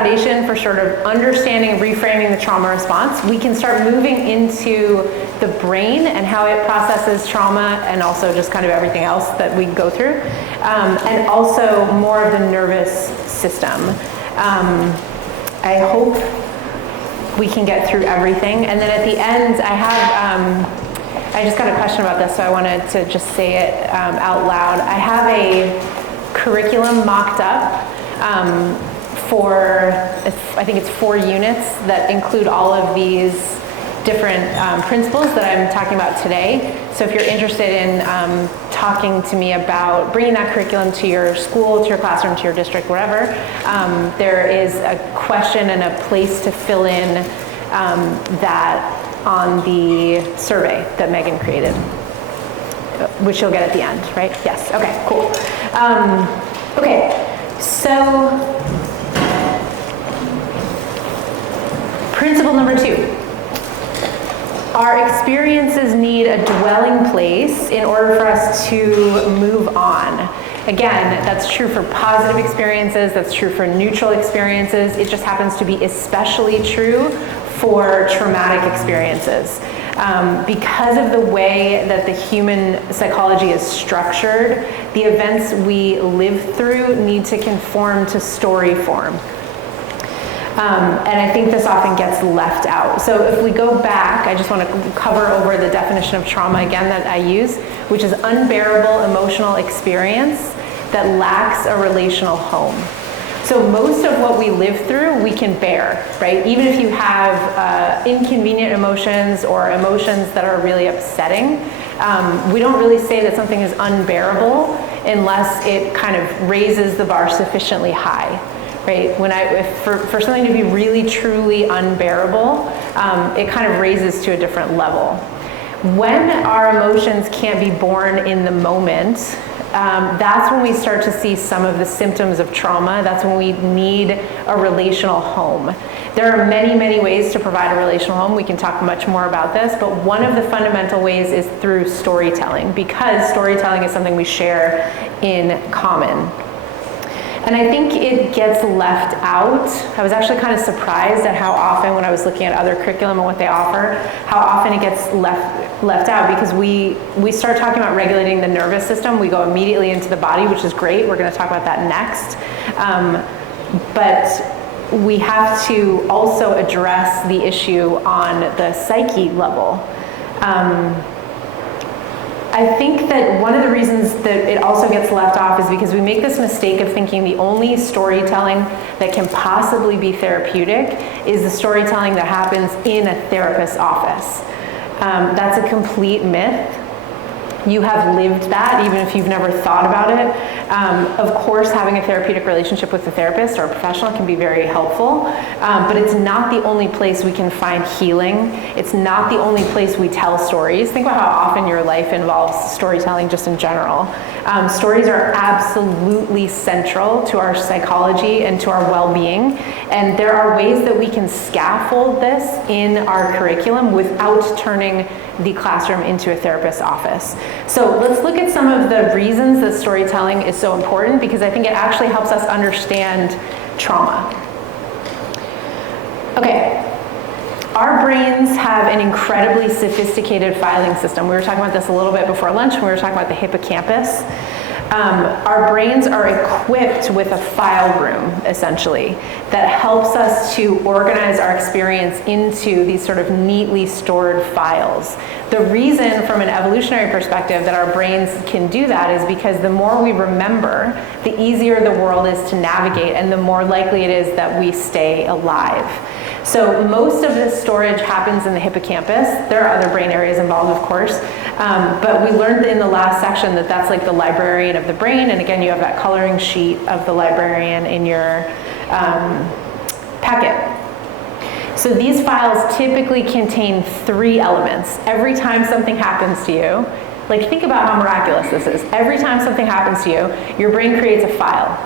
foundation for sort of understanding and reframing the trauma response, we can start moving into the brain and how it processes trauma, and also just kind of everything else that we go through, and also more of the nervous system. I hope we can get through everything. And then at the end, I just got a question about this, so I wanted to just say it out loud. I have a curriculum mocked up for, I think it's 4 units that include all of these different principles that I'm talking about today. So if you're interested in talking to me about bringing that curriculum to your school, to your classroom, to your district, wherever, there is a question and a place to fill in that on the survey that Megan created, which you'll get at the end, right? Yes, okay, cool. Okay, so principle number 2. Our experiences need a dwelling place in order for us to move on. Again, that's true for positive experiences, that's true for neutral experiences. It just happens to be especially true for traumatic experiences. Because of the way that the human psychology is structured, the events we live through need to conform to story form. And I think this often gets left out. So if we go back, I just want to cover over the definition of trauma again that I use, which is unbearable emotional experience that lacks a relational home. So most of what we live through, we can bear, right? Even if you have inconvenient emotions or emotions that are really upsetting, we don't really say that something is unbearable unless it kind of raises the bar sufficiently high. Right? For something to be really, truly unbearable, it kind of raises to a different level. When our emotions can't be borne in the moment, that's when we start to see some of the symptoms of trauma. That's when we need a relational home. There are many, many ways to provide a relational home. We can talk much more about this, but one of the fundamental ways is through storytelling, because storytelling is something we share in common. And I think it gets left out. I was actually kind of surprised at how often, when I was looking at other curriculum and what they offer, how often it gets left out, because we start talking about regulating the nervous system. We go immediately into the body, which is great. We're going to talk about that next. But we have to also address the issue on the psyche level. I think that one of the reasons that it also gets left off is because we make this mistake of thinking the only storytelling that can possibly be therapeutic is the storytelling that happens in a therapist's office. That's a complete myth. You have lived that, even if you've never thought about it. Of course, having a therapeutic relationship with a therapist or a professional can be very helpful, but it's not the only place we can find healing. It's not the only place we tell stories. Think about how often your life involves storytelling just in general. Stories are absolutely central to our psychology and to our well-being, and there are ways that we can scaffold this in our curriculum without turning the classroom into a therapist's office. So let's look at some of the reasons that storytelling is so important, because I think it actually helps us understand trauma. Okay, our brains have an incredibly sophisticated filing system. We were talking about this a little bit before lunch when we were talking about the hippocampus. Our brains are equipped with a file room, essentially, that helps us to organize our experience into these sort of neatly stored files. The reason, from an evolutionary perspective, that our brains can do that is because the more we remember, the easier the world is to navigate, and the more likely it is that we stay alive. So most of this storage happens in the hippocampus. There are other brain areas involved, of course, but we learned in the last section that that's like the librarian of the brain, and again, you have that coloring sheet of the librarian in your packet. So these files typically contain 3 elements. Every time something happens to you, like think about how miraculous this is. Every time something happens to you, your brain creates a file.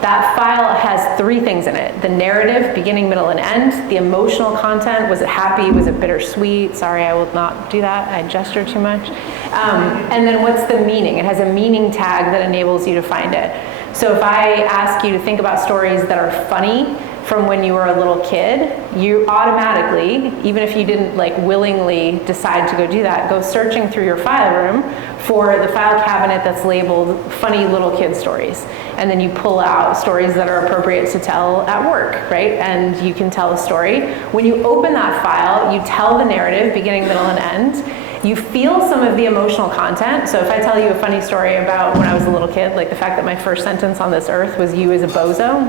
That file has 3 things in it: the narrative, beginning, middle, and end, the emotional content, was it happy, was it bittersweet, sorry, I will not do that, I gesture too much, and then what's the meaning? It has a meaning tag that enables you to find it. So if I ask you to think about stories that are funny, from when you were a little kid, you automatically, even if you didn't like willingly decide to go do that, go searching through your file room for the file cabinet that's labeled funny little kid stories. And then you pull out stories that are appropriate to tell at work, right? And you can tell a story. When you open that file, you tell the narrative, beginning, middle, and end. You feel some of the emotional content. So if I tell you a funny story about when I was a little kid, like the fact that my first sentence on this earth was "you as a bozo,"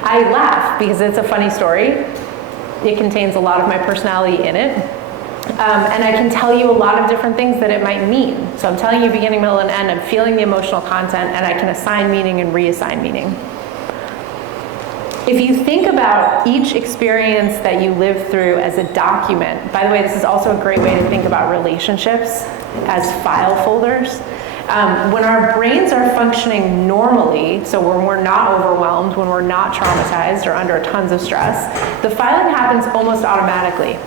I laugh because it's a funny story. It contains a lot of my personality in it. And I can tell you a lot of different things that it might mean. So I'm telling you beginning, middle, and end. I'm feeling the emotional content, and I can assign meaning and reassign meaning. If you think about each experience that you live through as a document, by the way, this is also a great way to think about relationships as file folders. When our brains are functioning normally, so when we're not overwhelmed, when we're not traumatized or under tons of stress, the filing happens almost automatically.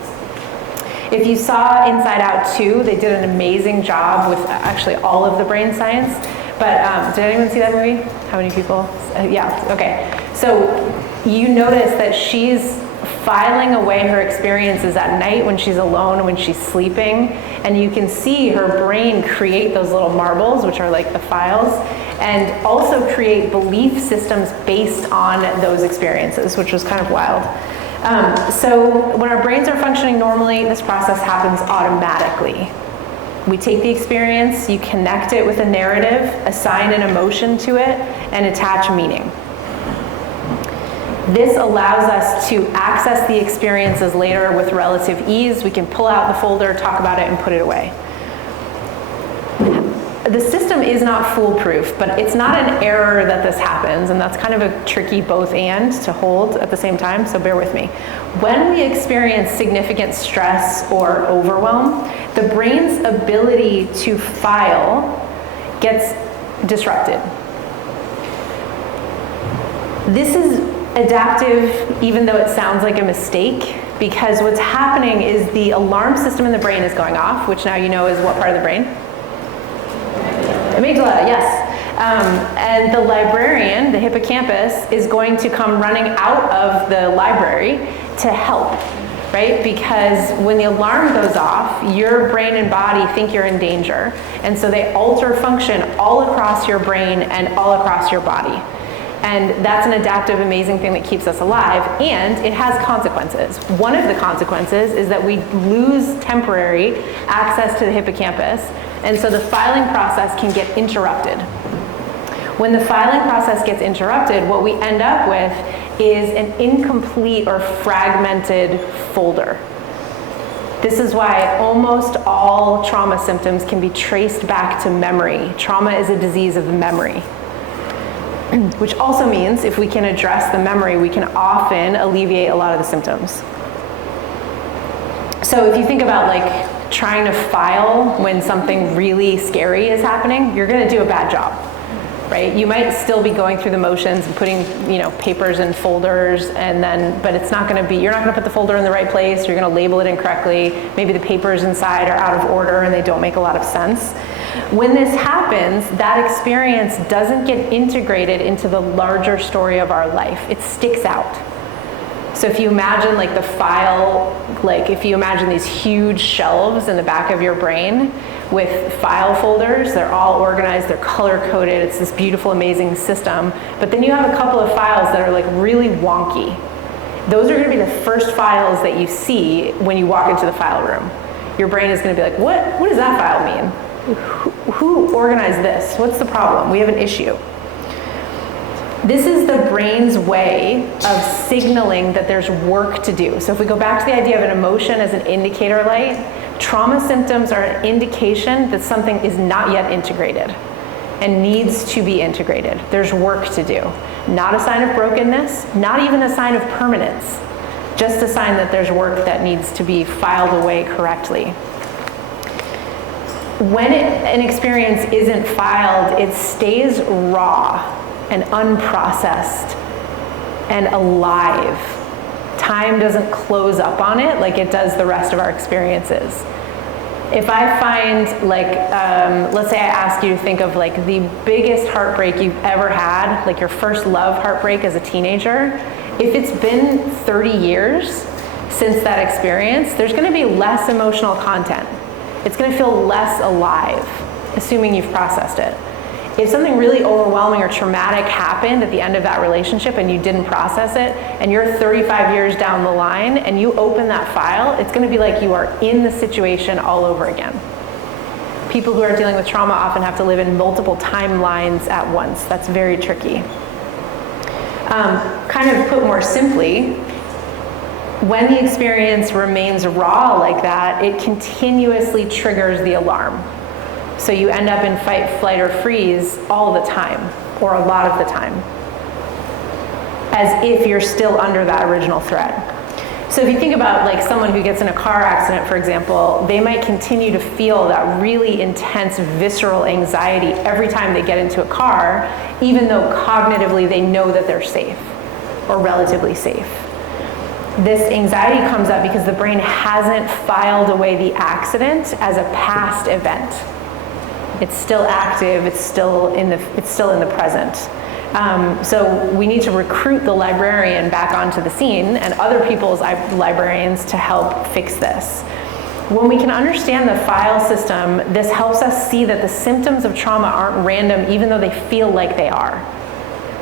If you saw Inside Out 2, they did an amazing job with actually all of the brain science. But did anyone see that movie? How many people? Yeah, okay. So you notice that she's filing away her experiences at night when she's alone, when she's sleeping, and you can see her brain create those little marbles, which are like the files, and also create belief systems based on those experiences, which was kind of wild. So when our brains are functioning normally, this process happens automatically. We take the experience, you connect it with a narrative, assign an emotion to it, and attach meaning. This allows us to access the experiences later with relative ease. We can pull out the folder, talk about it, and put it away. The system is not foolproof, but it's not an error that this happens, and that's kind of a tricky both and to hold at the same time, so bear with me. When we experience significant stress or overwhelm, the brain's ability to file gets disrupted. This is adaptive, even though it sounds like a mistake, because what's happening is the alarm system in the brain is going off, which now you know is what part of the brain? Amygdala, yes. And the librarian, the hippocampus, is going to come running out of the library to help, right? Because when the alarm goes off, your brain and body think you're in danger. And so they alter function all across your brain and all across your body. And that's an adaptive, amazing thing that keeps us alive, and it has consequences. One of the consequences is that we lose temporary access to the hippocampus, and so the filing process can get interrupted. When the filing process gets interrupted, what we end up with is an incomplete or fragmented folder. This is why almost all trauma symptoms can be traced back to memory. Trauma is a disease of memory. Which also means if we can address the memory, we can often alleviate a lot of the symptoms. So if you think about like trying to file when something really scary is happening, you're gonna do a bad job, right? You might still be going through the motions and putting, papers in folders, but it's not gonna be, you're not gonna put the folder in the right place, you're gonna label it incorrectly, maybe the papers inside are out of order and they don't make a lot of sense. When this happens, that experience doesn't get integrated into the larger story of our life. It sticks out. So if you imagine like the file, like if you imagine these huge shelves in the back of your brain with file folders, they're all organized, they're color-coded, it's this beautiful, amazing system. But then you have a couple of files that are like really wonky. Those are gonna be the first files that you see when you walk into the file room. Your brain is gonna be like, what does that file mean? Who organized this? What's the problem? We have an issue. This is the brain's way of signaling that there's work to do. So if we go back to the idea of an emotion as an indicator light, trauma symptoms are an indication that something is not yet integrated and needs to be integrated. There's work to do. Not a sign of brokenness, not even a sign of permanence, just a sign that there's work that needs to be filed away correctly. When an experience isn't filed, it stays raw and unprocessed and alive. Time doesn't close up on it like it does the rest of our experiences. If I find let's say I ask you to think of like the biggest heartbreak you've ever had, like your first love heartbreak as a teenager, If it's been 30 years since that experience, there's going to be less emotional content. It's going to feel less alive, assuming you've processed it. If something really overwhelming or traumatic happened at the end of that relationship and you didn't process it, and you're 35 years down the line and you open that file, it's going to be like you are in the situation all over again. People who are dealing with trauma often have to live in multiple timelines at once. That's very tricky. Kind of put more simply, when the experience remains raw like that, it continuously triggers the alarm. So you end up in fight, flight, or freeze all the time, or a lot of the time, as if you're still under that original threat. So if you think about like someone who gets in a car accident, for example, they might continue to feel that really intense visceral anxiety every time they get into a car, even though cognitively they know that they're safe, or relatively safe. This anxiety comes up because the brain hasn't filed away the accident as a past event. It's still active, it's still in the present. So we need to recruit the librarian back onto the scene and other people's librarians to help fix this. When we can understand the file system, this helps us see that the symptoms of trauma aren't random, even though they feel like they are.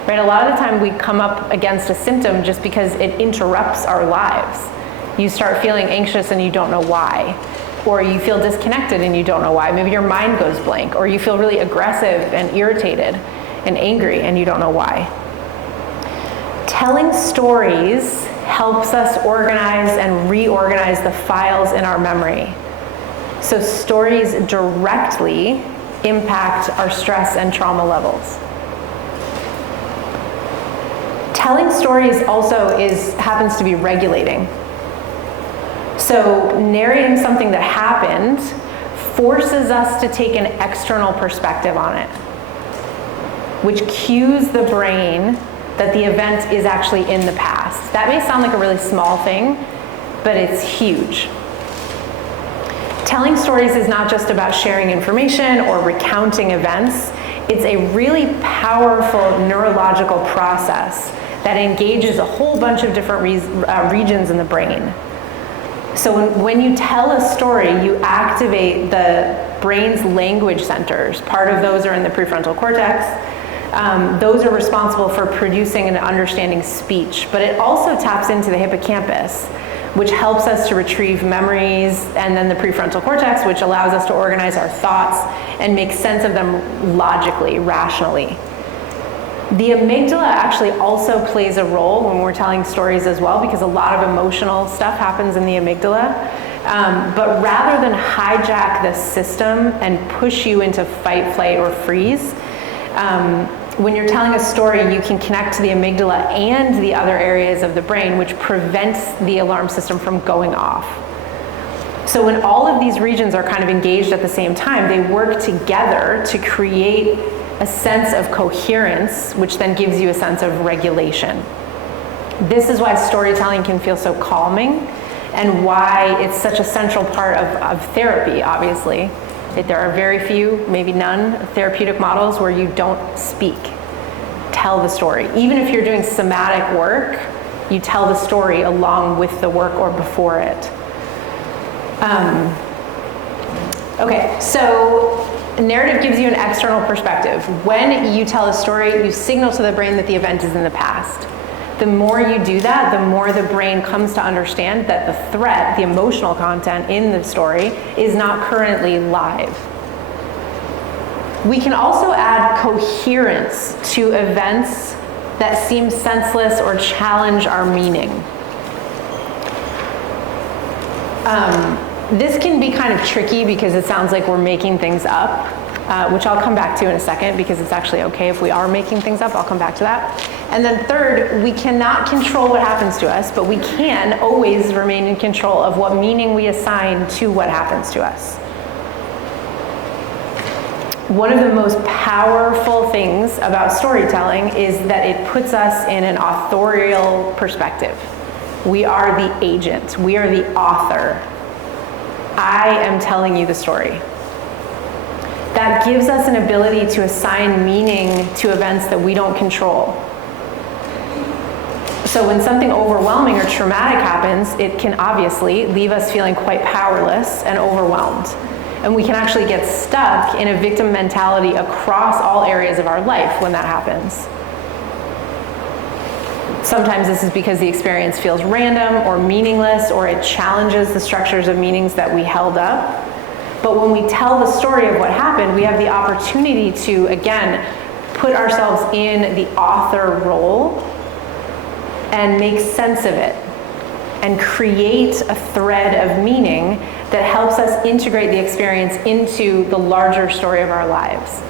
Right? A lot of the time we come up against a symptom just because it interrupts our lives. You start feeling anxious and you don't know why. Or you feel disconnected and you don't know why. Maybe your mind goes blank. Or you feel really aggressive and irritated and angry and you don't know why. Telling stories helps us organize and reorganize the files in our memory. So stories directly impact our stress and trauma levels. Telling stories also happens to be regulating. So narrating something that happened forces us to take an external perspective on it, which cues the brain that the event is actually in the past. That may sound like a really small thing, but it's huge. Telling stories is not just about sharing information or recounting events. It's a really powerful neurological process that engages a whole bunch of different regions in the brain. So when you tell a story, you activate the brain's language centers. Part of those are in the prefrontal cortex. Those are responsible for producing and understanding speech, but it also taps into the hippocampus, which helps us to retrieve memories, and then the prefrontal cortex, which allows us to organize our thoughts and make sense of them logically, rationally. The amygdala actually also plays a role when we're telling stories as well, because a lot of emotional stuff happens in the amygdala. But rather than hijack the system and push you into fight, flight, or freeze, when you're telling a story, you can connect to the amygdala and the other areas of the brain, which prevents the alarm system from going off. So when all of these regions are kind of engaged at the same time, they work together to create a sense of coherence, which then gives you a sense of regulation. This is why storytelling can feel so calming, and why it's such a central part of therapy, obviously. There are very few, maybe none, therapeutic models where you don't speak. Tell the story. Even if you're doing somatic work, you tell the story along with the work or before it. Okay, so narrative gives you an external perspective. When you tell a story, you signal to the brain that the event is in the past. The more you do that, the more the brain comes to understand that the threat, the emotional content in the story, is not currently live. We can also add coherence to events that seem senseless or challenge our meaning. This can be kind of tricky because it sounds like we're making things up, which I'll come back to in a second, because it's actually okay if we are making things up. I'll come back to that. And then third, we cannot control what happens to us, but we can always remain in control of what meaning we assign to what happens to us. One of the most powerful things about storytelling is that it puts us in an authorial perspective. We are the agent. We are the author. I am telling you the story. That gives us an ability to assign meaning to events that we don't control. So when something overwhelming or traumatic happens, it can obviously leave us feeling quite powerless and overwhelmed. And we can actually get stuck in a victim mentality across all areas of our life when that happens. Sometimes this is because the experience feels random or meaningless, or it challenges the structures of meanings that we held up. But when we tell the story of what happened, we have the opportunity to, again, put ourselves in the author role and make sense of it and create a thread of meaning that helps us integrate the experience into the larger story of our lives.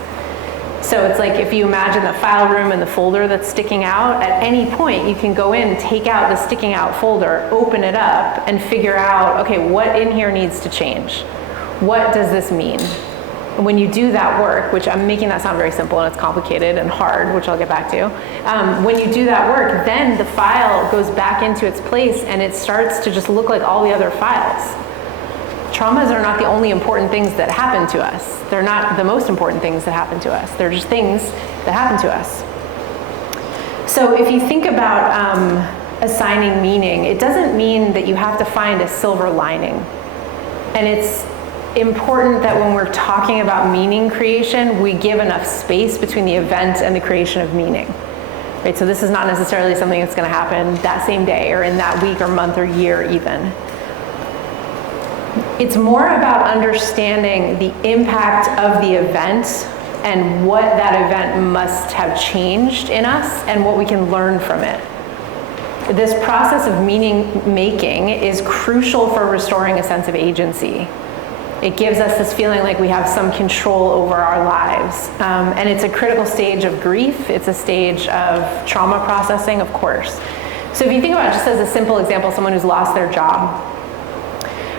So it's like if you imagine the file room and the folder that's sticking out, at any point you can go in, take out the sticking out folder, open it up, and figure out, okay, what in here needs to change? What does this mean? And when you do that work, which I'm making that sound very simple and it's complicated and hard, which I'll get back to, when you do that work, then the file goes back into its place and it starts to just look like all the other files. Traumas are not the only important things that happen to us. They're not the most important things that happen to us. They're just things that happen to us. So if you think about assigning meaning, it doesn't mean that you have to find a silver lining. And it's important that when we're talking about meaning creation, we give enough space between the event and the creation of meaning. Right? So this is not necessarily something that's going to happen that same day or in that week or month or year even. It's more about understanding the impact of the event and what that event must have changed in us and what we can learn from it. This process of meaning making is crucial for restoring a sense of agency. It gives us this feeling like we have some control over our lives. And it's a critical stage of grief. It's a stage of trauma processing, of course. So if you think about it just as a simple example, someone who's lost their job,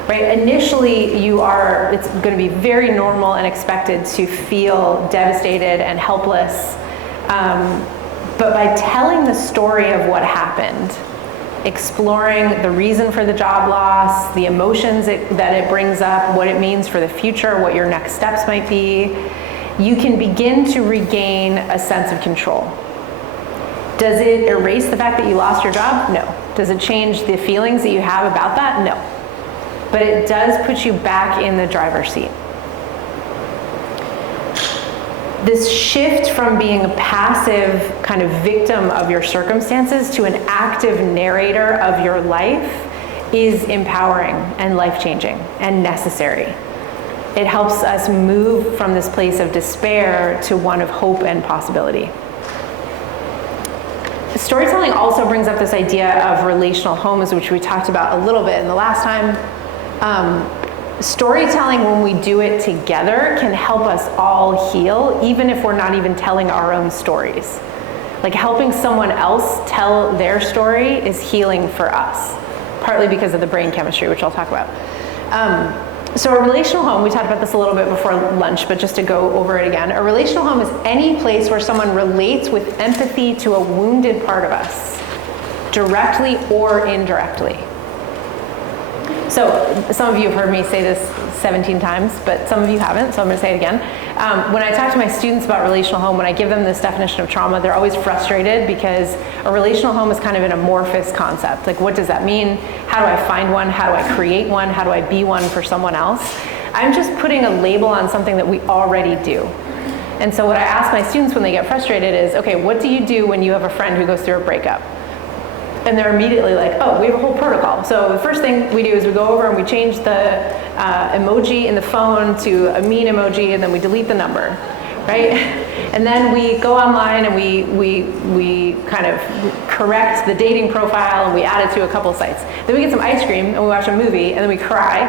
right? Initially, it's going to be very normal and expected to feel devastated and helpless. But by telling the story of what happened, exploring the reason for the job loss, the emotions that it brings up, what it means for the future, what your next steps might be, you can begin to regain a sense of control. Does it erase the fact that you lost your job? No. Does it change the feelings that you have about that? No. But it does put you back in the driver's seat. This shift from being a passive kind of victim of your circumstances to an active narrator of your life is empowering and life-changing and necessary. It helps us move from this place of despair to one of hope and possibility. Storytelling also brings up this idea of relational homes, which we talked about a little bit in the last time. Storytelling, when we do it together, can help us all heal, even if we're not even telling our own stories. Like helping someone else tell their story is healing for us, partly because of the brain chemistry, which I'll talk about. So a relational home, we talked about this a little bit before lunch, but just to go over it again, a relational home is any place where someone relates with empathy to a wounded part of us, directly or indirectly. So some of you have heard me say this 17 times, but some of you haven't, so I'm going to say it again. When I talk to my students about relational home, when I give them this definition of trauma, they're always frustrated because a relational home is kind of an amorphous concept. Like, what does that mean? How do I find one? How do I create one? How do I be one for someone else? I'm just putting a label on something that we already do. And so what I ask my students when they get frustrated is, okay, what do you do when you have a friend who goes through a breakup? And they're immediately like, oh, we have a whole protocol. So the first thing we do is we go over and we change the emoji in the phone to a mean emoji, and then we delete the number, right? And then we go online and we kind of correct the dating profile and we add it to a couple sites. Then we get some ice cream and we watch a movie and then we cry.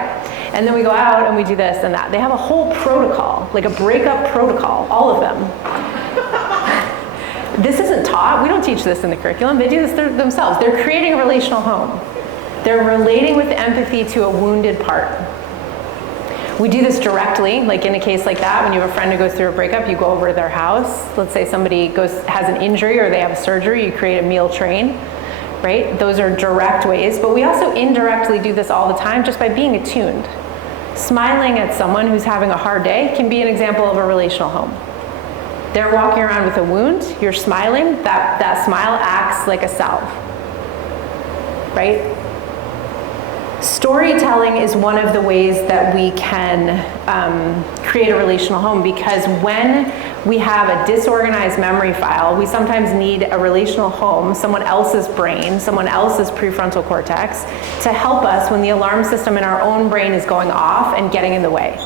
And then we go out and we do this and that. They have a whole protocol, like a breakup protocol, all of them. This isn't taught. We don't teach this in the curriculum. They do this themselves. They're creating a relational home. They're relating with empathy to a wounded part. We do this directly, like in a case like that, when you have a friend who goes through a breakup, you go over to their house. Let's say somebody has an injury or they have a surgery, you create a meal train, right? Those are direct ways, but we also indirectly do this all the time just by being attuned. Smiling at someone who's having a hard day can be an example of a relational home. They're walking around with a wound, you're smiling, that smile acts like a salve. right? Storytelling is one of the ways that we can create a relational home, because when we have a disorganized memory file, we sometimes need a relational home, someone else's brain, someone else's prefrontal cortex, to help us when the alarm system in our own brain is going off and getting in the way.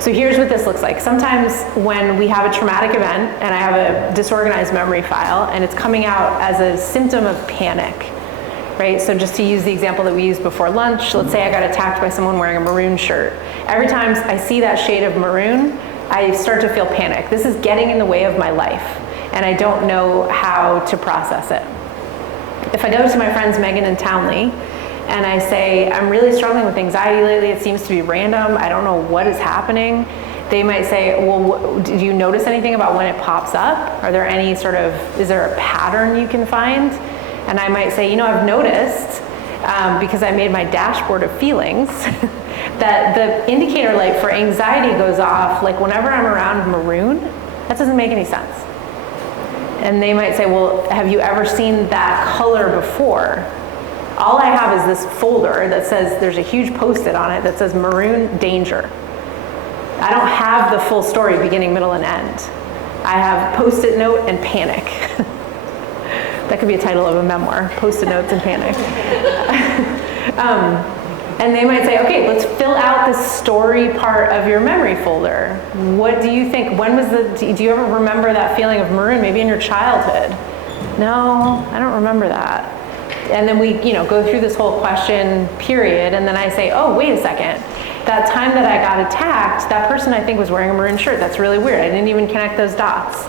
So here's what this looks like. Sometimes when we have a traumatic event and I have a disorganized memory file and it's coming out as a symptom of panic, right? So just to use the example that we used before lunch, let's say I got attacked by someone wearing a maroon shirt. Every time I see that shade of maroon, I start to feel panic. This is getting in the way of my life, and I don't know how to process it. If I go to my friends Megan and Townley, and I say, I'm really struggling with anxiety lately, it seems to be random, I don't know what is happening, they might say, well, do you notice anything about when it pops up? Are there any sort of, is there a pattern you can find? And I might say, I've noticed, because I made my dashboard of feelings, that the indicator light for anxiety goes off, like whenever I'm around maroon. That doesn't make any sense. And they might say, well, have you ever seen that color before? All I have is this folder that says, there's a huge Post-it on it that says maroon danger. I don't have the full story, beginning, middle, and end. I have Post-it note and panic. That could be a title of a memoir, Post-it notes and panic. And they might say, okay, let's fill out the story part of your memory folder. What do you think? Do you ever remember that feeling of maroon, maybe in your childhood? No, I don't remember that. And then we, go through this whole question period, and then I say, oh, wait a second. That time that I got attacked, that person I think was wearing a maroon shirt. That's really weird. I didn't even connect those dots.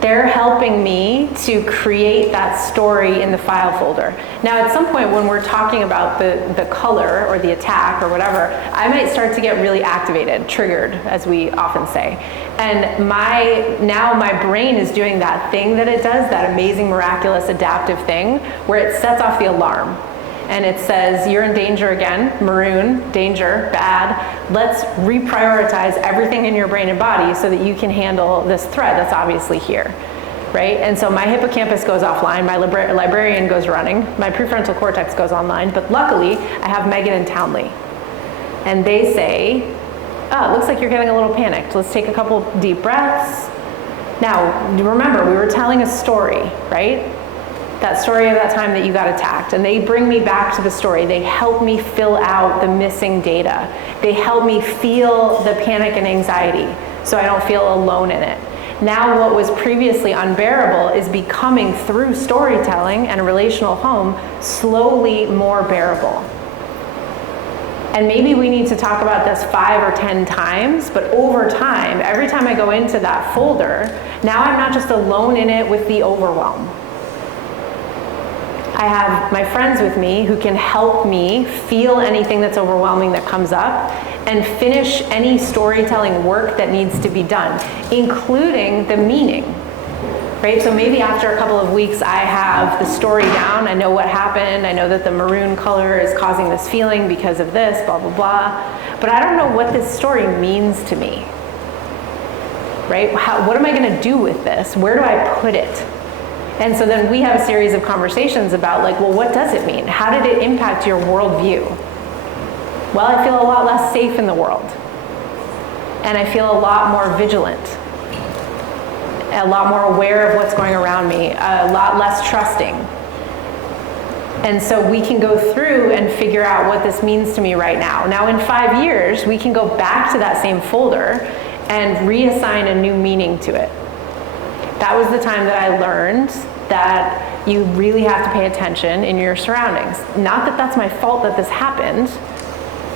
They're helping me to create that story in the file folder. Now, at some point when we're talking about the color or the attack or whatever, I might start to get really activated, triggered, as we often say. And now my brain is doing that thing that it does, that amazing, miraculous, adaptive thing, where it sets off the alarm. And it says, you're in danger again, maroon, danger, bad. Let's reprioritize everything in your brain and body so that you can handle this threat that's obviously here, right? And so my hippocampus goes offline, my librarian goes running, my prefrontal cortex goes online, but luckily I have Megan and Townley. And they say, oh, it looks like you're getting a little panicked. Let's take a couple deep breaths. Now, remember, we were telling a story, right? That story of that time that you got attacked, and they bring me back to the story. They help me fill out the missing data. They help me feel the panic and anxiety so I don't feel alone in it. Now what was previously unbearable is becoming, through storytelling and a relational home, slowly more bearable. And maybe we need to talk about this 5 or 10 times, but over time, every time I go into that folder, now I'm not just alone in it with the overwhelm. I have my friends with me who can help me feel anything that's overwhelming that comes up and finish any storytelling work that needs to be done, including the meaning, right? So maybe after a couple of weeks, I have the story down. I know what happened. I know that the maroon color is causing this feeling because of this, blah, blah, blah. But I don't know what this story means to me, right? What am I going to do with this? Where do I put it? And so then we have a series of conversations about, like, well, what does it mean? How did it impact your worldview? Well, I feel a lot less safe in the world. And I feel a lot more vigilant, a lot more aware of what's going around me, a lot less trusting. And so we can go through and figure out what this means to me right now. Now, in 5 years, we can go back to that same folder and reassign a new meaning to it. That was the time that I learned that you really have to pay attention in your surroundings. Not that that's my fault that this happened,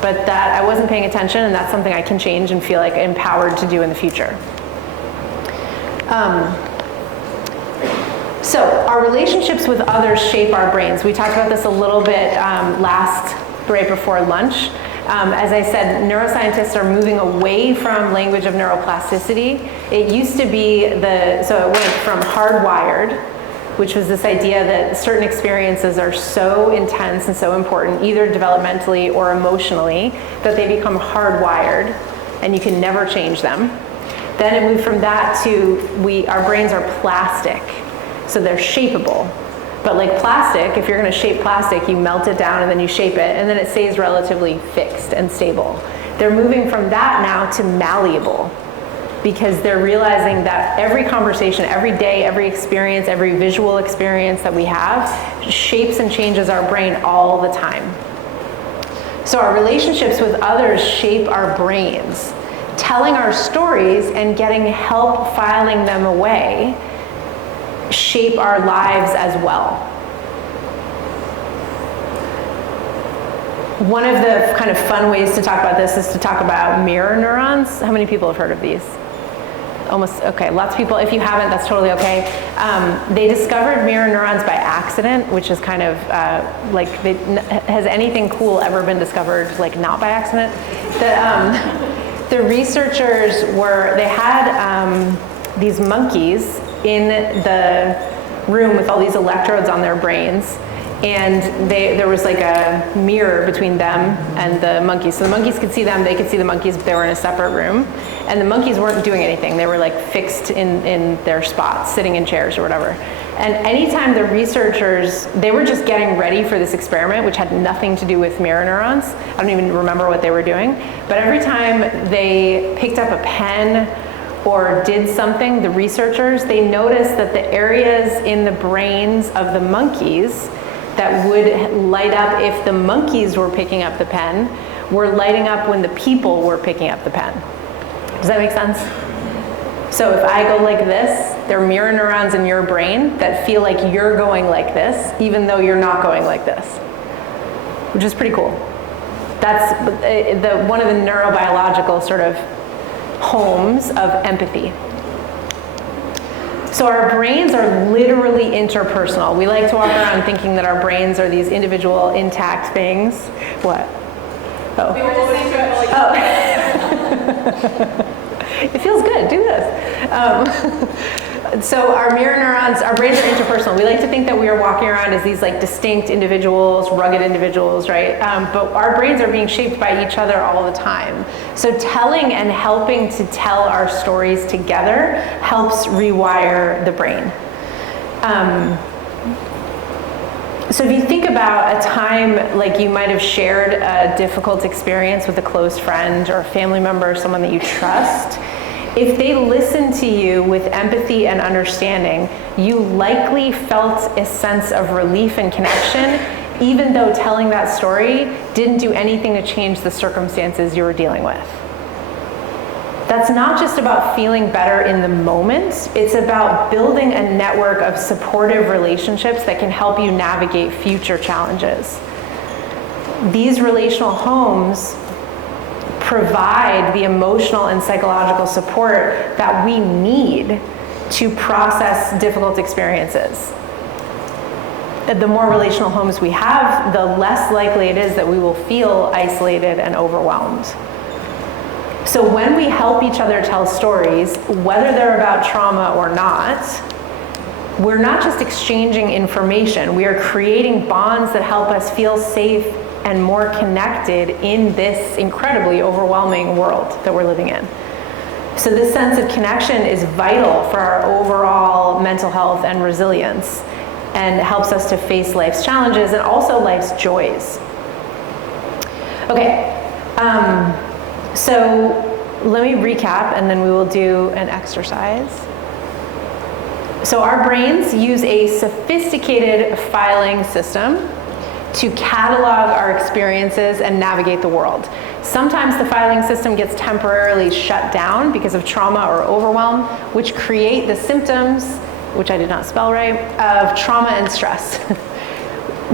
but that I wasn't paying attention, and that's something I can change and feel like empowered to do in the future. So our relationships with others shape our brains. We talked about this a little bit right before lunch. As I said, neuroscientists are moving away from language of neuroplasticity. It used to be so it went from hardwired, which was this idea that certain experiences are so intense and so important, either developmentally or emotionally, that they become hardwired and you can never change them. Then it moved from that to our brains are plastic, so they're shapeable. But like plastic, if you're going to shape plastic, you melt it down and then you shape it, and then it stays relatively fixed and stable. They're moving from that now to malleable, because they're realizing that every conversation, every day, every experience, every visual experience that we have shapes and changes our brain all the time. So our relationships with others shape our brains. Telling our stories and getting help filing them away shape our lives as well. One of the kind of fun ways to talk about this is to talk about mirror neurons. How many people have heard of these? Almost, okay, lots of people. If you haven't, that's totally okay. They discovered mirror neurons by accident, which is kind of has anything cool ever been discovered like not by accident? The researchers they had these monkeys in the room with all these electrodes on their brains, and there was like a mirror between them and the monkeys. So the monkeys could see them, they could see the monkeys, but they were in a separate room. And the monkeys weren't doing anything. They were like fixed in their spots, sitting in chairs or whatever. And anytime the researchers, they were just getting ready for this experiment, which had nothing to do with mirror neurons. I don't even remember what they were doing. But every time they picked up a pen or did something, the researchers, they noticed that the areas in the brains of the monkeys that would light up if the monkeys were picking up the pen were lighting up when the people were picking up the pen. Does that make sense? So if I go like this, there are mirror neurons in your brain that feel like you're going like this, even though you're not going like this, which is pretty cool. That's one of the neurobiological sort of homes of empathy. So our brains are literally interpersonal. We like to walk around thinking that our brains are these individual intact things. What? Oh. We were just saying It feels good, do this. So our mirror neurons, our brains are interpersonal. We like to think that we are walking around as these like distinct individuals, rugged individuals, right? But our brains are being shaped by each other all the time. So telling and helping to tell our stories together helps rewire the brain. So if you think about a time like you might have shared a difficult experience with a close friend or a family member, someone that you trust, if they listened to you with empathy and understanding, you likely felt a sense of relief and connection, even though telling that story didn't do anything to change the circumstances you were dealing with. That's not just about feeling better in the moment, it's about building a network of supportive relationships that can help you navigate future challenges. These relational homes provide the emotional and psychological support that we need to process difficult experiences. The more relational homes we have, the less likely it is that we will feel isolated and overwhelmed. So when we help each other tell stories, whether they're about trauma or not, we're not just exchanging information, we are creating bonds that help us feel safe and more connected in this incredibly overwhelming world that we're living in. So this sense of connection is vital for our overall mental health and resilience, and helps us to face life's challenges and also life's joys. Okay, so let me recap and then we will do an exercise. So our brains use a sophisticated filing system to catalog our experiences and navigate the world. Sometimes the filing system gets temporarily shut down because of trauma or overwhelm, which create the symptoms, which I did not spell right, of trauma and stress.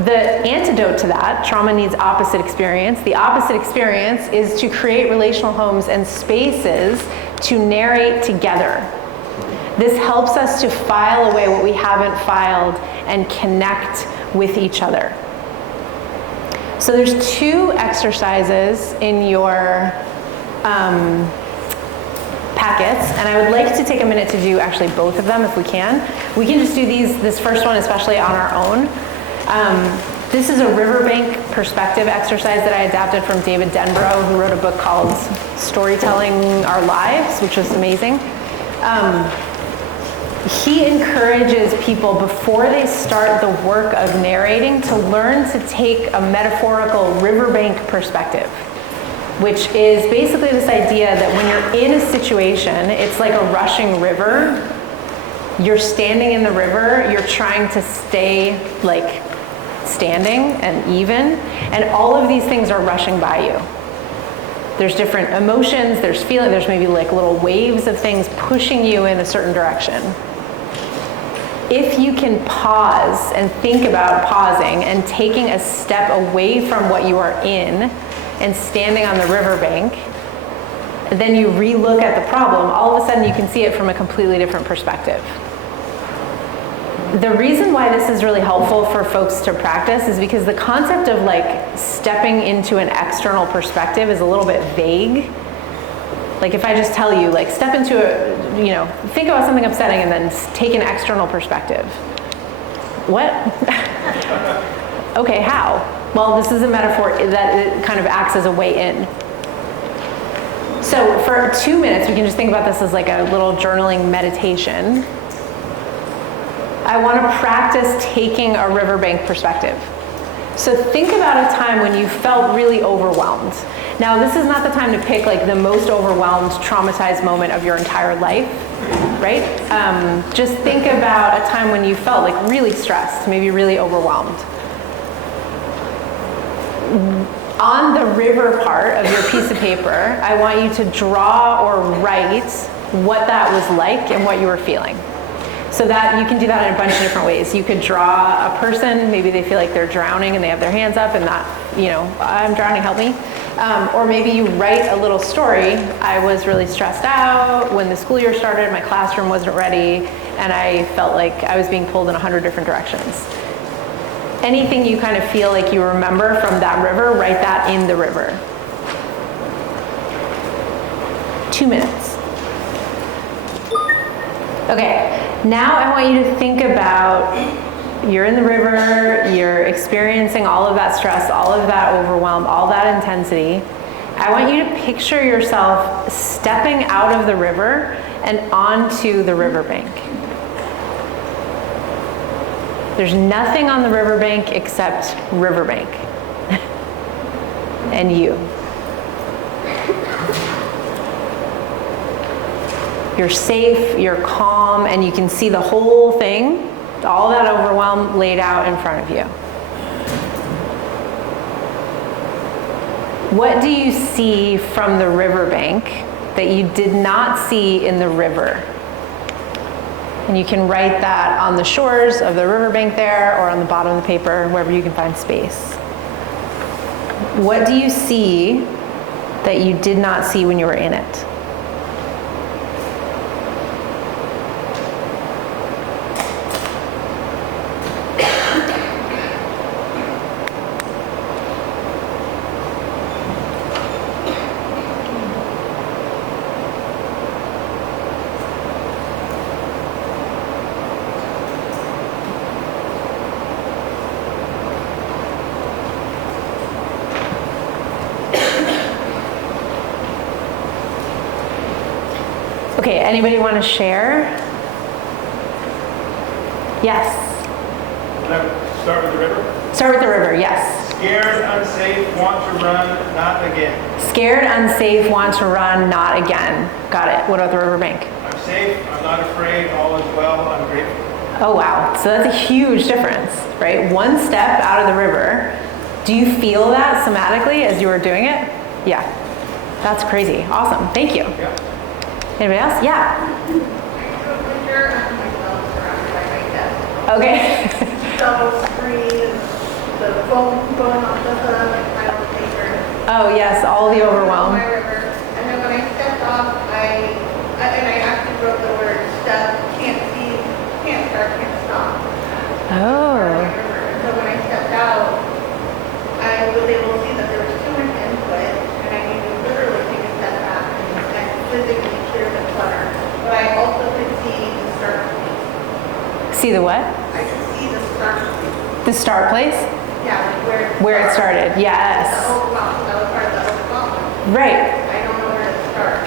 The antidote to that, trauma needs opposite experience. The opposite experience is to create relational homes and spaces to narrate together. This helps us to file away what we haven't filed and connect with each other. So there's two exercises in your packets, and I would like to take a minute to do actually both of them if we can. We can just do this first one especially on our own. This is a riverbank perspective exercise that I adapted from David Denbrough, who wrote a book called Storytelling Our Lives, which was amazing. He encourages people before they start the work of narrating to learn to take a metaphorical riverbank perspective, which is basically this idea that when you're in a situation, it's like a rushing river. You're standing in the river, you're trying to stay like standing and even, and all of these things are rushing by you. There's different emotions, there's feeling, there's maybe like little waves of things pushing you in a certain direction. If you can pause and think about pausing and taking a step away from what you are in and standing on the riverbank, then you re-look at the problem, all of a sudden you can see it from a completely different perspective. The reason why this is really helpful for folks to practice is because the concept of like stepping into an external perspective is a little bit vague. Like if I just tell you, like step into a, think about something upsetting and then take an external perspective. What? Okay, how? Well, this is a metaphor that it kind of acts as a way in. So for 2 minutes, we can just think about this as like a little journaling meditation. I want to practice taking a riverbank perspective. So think about a time when you felt really overwhelmed. Now, this is not the time to pick like the most overwhelmed, traumatized moment of your entire life, right? Just think about a time when you felt like really stressed, maybe really overwhelmed. On the river part of your piece of paper, I want you to draw or write what that was like and what you were feeling. So that you can do that in a bunch of different ways. You could draw a person, maybe they feel like they're drowning and they have their hands up and not, I'm drowning, help me. Or maybe you write a little story. I was really stressed out when the school year started, my classroom wasn't ready, and I felt like I was being pulled in 100 different directions. Anything you kind of feel like you remember from that river, write that in the river. 2 minutes. Okay, now I want you to think about, you're in the river, you're experiencing all of that stress, all of that overwhelm, all that intensity. I want you to picture yourself stepping out of the river and onto the riverbank. There's nothing on the riverbank except riverbank and you. You're safe, you're calm, and you can see the whole thing, all that overwhelm laid out in front of you. What do you see from the riverbank that you did not see in the river? And you can write that on the shores of the riverbank there or on the bottom of the paper, wherever you can find space. What do you see that you did not see when you were in it? Okay, anybody want to share? Yes. Start with the river? Start with the river, yes. Scared, unsafe, want to run, not again. Scared, unsafe, want to run, not again. Got it. What about the riverbank? I'm safe, I'm not afraid, all is well, I'm grateful. Oh, wow. So that's a huge difference, right? One step out of the river. Do you feel that somatically as you were doing it? Yeah. That's crazy. Awesome. Thank you. Yeah. Anybody else? Yeah. Okay. Double screen, the foam going off the hood, like pile of paper. Oh yes, all the overwhelm. My river. And then when I stepped off, I actually wrote the word step, can't see, can't start, can't stop. Oh. And so when I stepped out, I was able to see that there was too much input, and I needed to literally take a step back and physically clear the clutter. But I also could see the start place. See the what? I could see the start place. The start place? Yeah, like Where it started, yes. The overwhelm, that was part of the overwhelm. Right. I don't know where to start.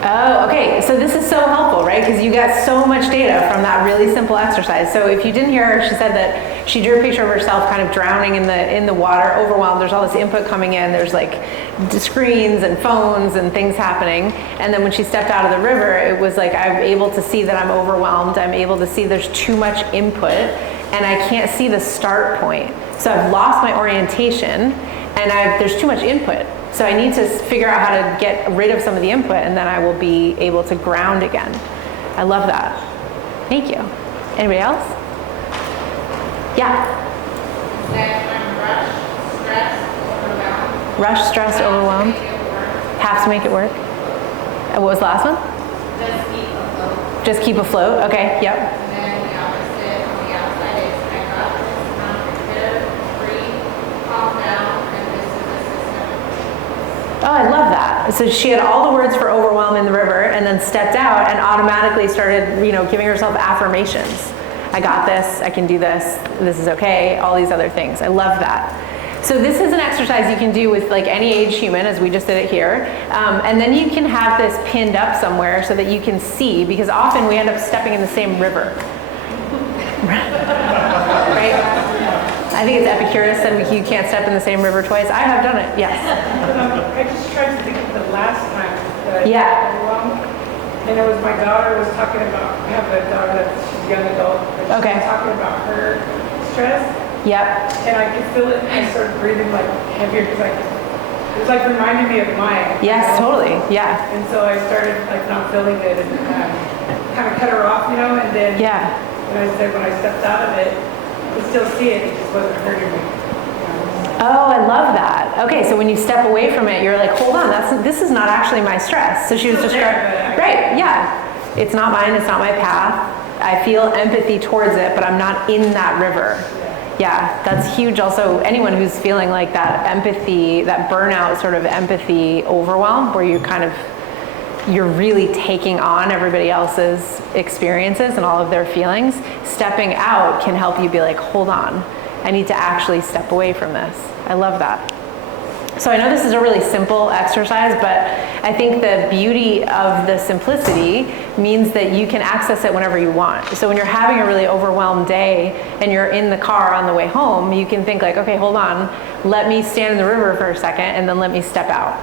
Oh, okay. So this is so helpful, right? Because you got so much data from that really simple exercise. So if you didn't hear her, she said that she drew a picture of herself kind of drowning in the water, overwhelmed. There's all this input coming in. There's like screens and phones and things happening. And then when she stepped out of the river, it was like I'm able to see that I'm overwhelmed. I'm able to see there's too much input, and I can't see the start point. So I've lost my orientation, and there's too much input. So I need to figure out how to get rid of some of the input, and then I will be able to ground again. I love that. Thank you. Anybody else? Yeah. Rush, stressed, overwhelmed. Have to make it work. And what was the last one? Just keep afloat. Just keep afloat. Okay. Yep. And then the opposite on the outside is I got this, I'm prepared, free, calm down, and this is the system. Oh, I love that. So she had all the words for overwhelm in the river, and then stepped out and automatically started, giving herself affirmations. I got this. I can do this. This is okay. All these other things. I love that. So this is an exercise you can do with like any age human, as we just did it here. And then you can have this pinned up somewhere so that you can see, because often we end up stepping in the same river. Right? I think it's Epicurus said you can't step in the same river twice. I have done it, yes. I just tried to think of the last time that I Yeah. was overwhelmed. And it was my daughter was talking about, I have a daughter that's she's a young adult, but she Okay. was talking about her stress. Yep. And I could feel it, I started breathing like heavier because it was like reminding me of mine. Yes, totally. Yeah. And so I started like not feeling it and kind of cut her off, and then Yeah. when I stepped out of it, I could still see it, it just wasn't hurting me. Oh, I love that. Okay, so when you step away from it, you're like, hold on, this is not actually my stress. So she was Still describing, there, but right? Yeah. It's not mine. It's not my path. I feel empathy towards it, but I'm not in that river. Yeah, that's huge. Also, anyone who's feeling like that empathy, that burnout sort of empathy overwhelm, where you're really taking on everybody else's experiences and all of their feelings, stepping out can help you be like, hold on, I need to actually step away from this. I love that. So I know this is a really simple exercise, but I think the beauty of the simplicity means that you can access it whenever you want. So when you're having a really overwhelmed day and you're in the car on the way home, you can think like, okay, hold on, let me stand in the river for a second and then let me step out.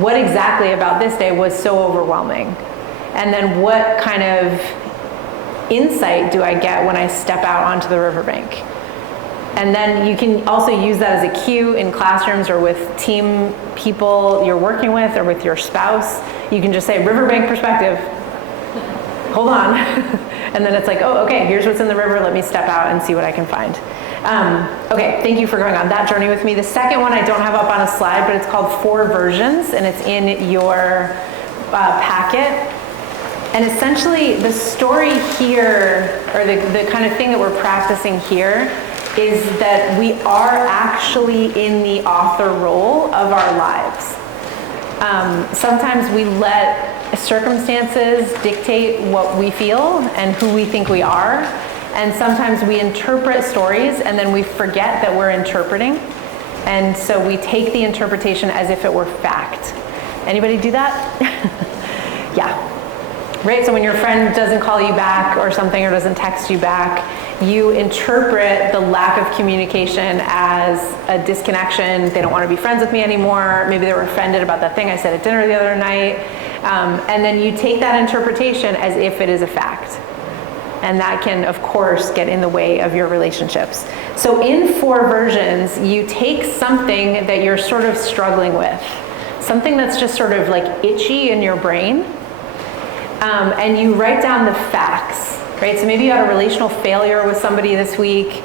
What exactly about this day was so overwhelming? And then what kind of insight do I get when I step out onto the riverbank? And then you can also use that as a cue in classrooms or with team people you're working with or with your spouse. You can just say, riverbank perspective, hold on. And then it's like, oh, okay, here's what's in the river. Let me step out and see what I can find. Okay, thank you for going on that journey with me. The second one I don't have up on a slide, but it's called 4 Versions, and it's in your packet. And essentially, the story here, or the kind of thing that we're practicing here, is that we are actually in the author role of our lives. Sometimes we let circumstances dictate what we feel and who we think we are. And sometimes we interpret stories and then we forget that we're interpreting. And so we take the interpretation as if it were fact. Anybody do that? Yeah. Right, so when your friend doesn't call you back or something, or doesn't text you back, you interpret the lack of communication as a disconnection. They don't want to be friends with me anymore. Maybe they were offended about that thing I said at dinner the other night. And then you take that interpretation as if it is a fact. And that can, of course, get in the way of your relationships. So in 4 Versions, you take something that you're sort of struggling with, something that's just sort of like itchy in your brain, and you write down the facts, right? So maybe you had a relational failure with somebody this week.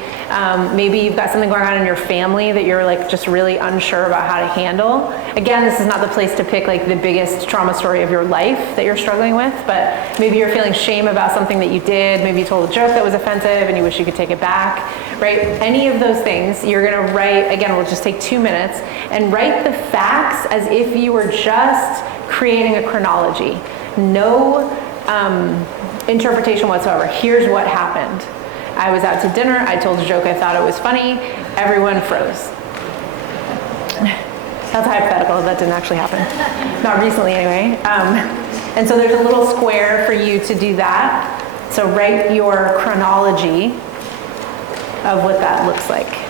Maybe you've got something going on in your family that you're like just really unsure about how to handle. Again, this is not the place to pick like the biggest trauma story of your life that you're struggling with, but maybe you're feeling shame about something that you did. Maybe you told a joke that was offensive and you wish you could take it back, right? Any of those things, you're gonna write, again, we'll just take 2 minutes, and write the facts as if you were just creating a chronology. No interpretation whatsoever. Here's what happened. I was out to dinner, I told a joke, I thought it was funny, everyone froze. That's hypothetical, that didn't actually happen. Not recently anyway. And so there's a little square for you to do that. So write your chronology of what that looks like.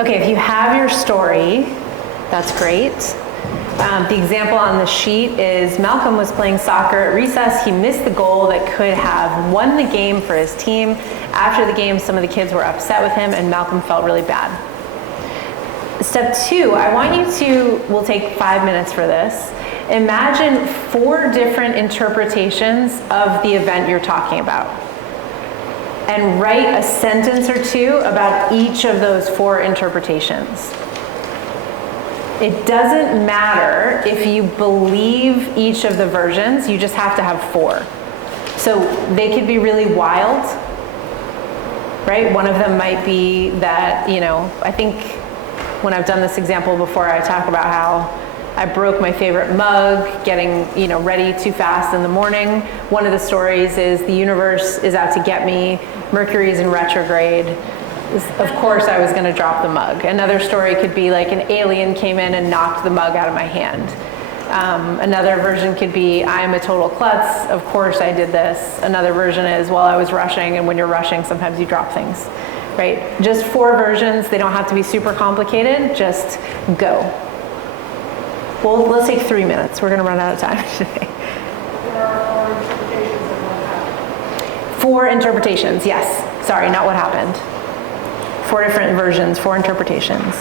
Okay, if you have your story, that's great. The example on the sheet is Malcolm was playing soccer at recess. He missed the goal that could have won the game for his team. After the game, some of the kids were upset with him and Malcolm felt really bad. Step 2, I want you to, we'll take 5 minutes for this. Imagine 4 different interpretations of the event you're talking about. And write a sentence or 2 about each of those 4 interpretations. It doesn't matter if you believe each of the versions, you just have to have 4. So they could be really wild, right? One of them might be that, I think when I've done this example before, I talk about how I broke my favorite mug, getting, ready too fast in the morning. One of the stories is the universe is out to get me. Mercury's in retrograde. Of course I was going to drop the mug. Another story could be like an alien came in and knocked the mug out of my hand. Another version could be I'm a total klutz. Of course I did this. Another version is well I was rushing, and when you're rushing sometimes you drop things. Right? Just 4 versions. They don't have to be super complicated. Just go. Well, let's take 3 minutes. We're going to run out of time today. There are 4 interpretations of what happened. 4 interpretations, yes. Sorry, not what happened. 4 different versions, 4 interpretations.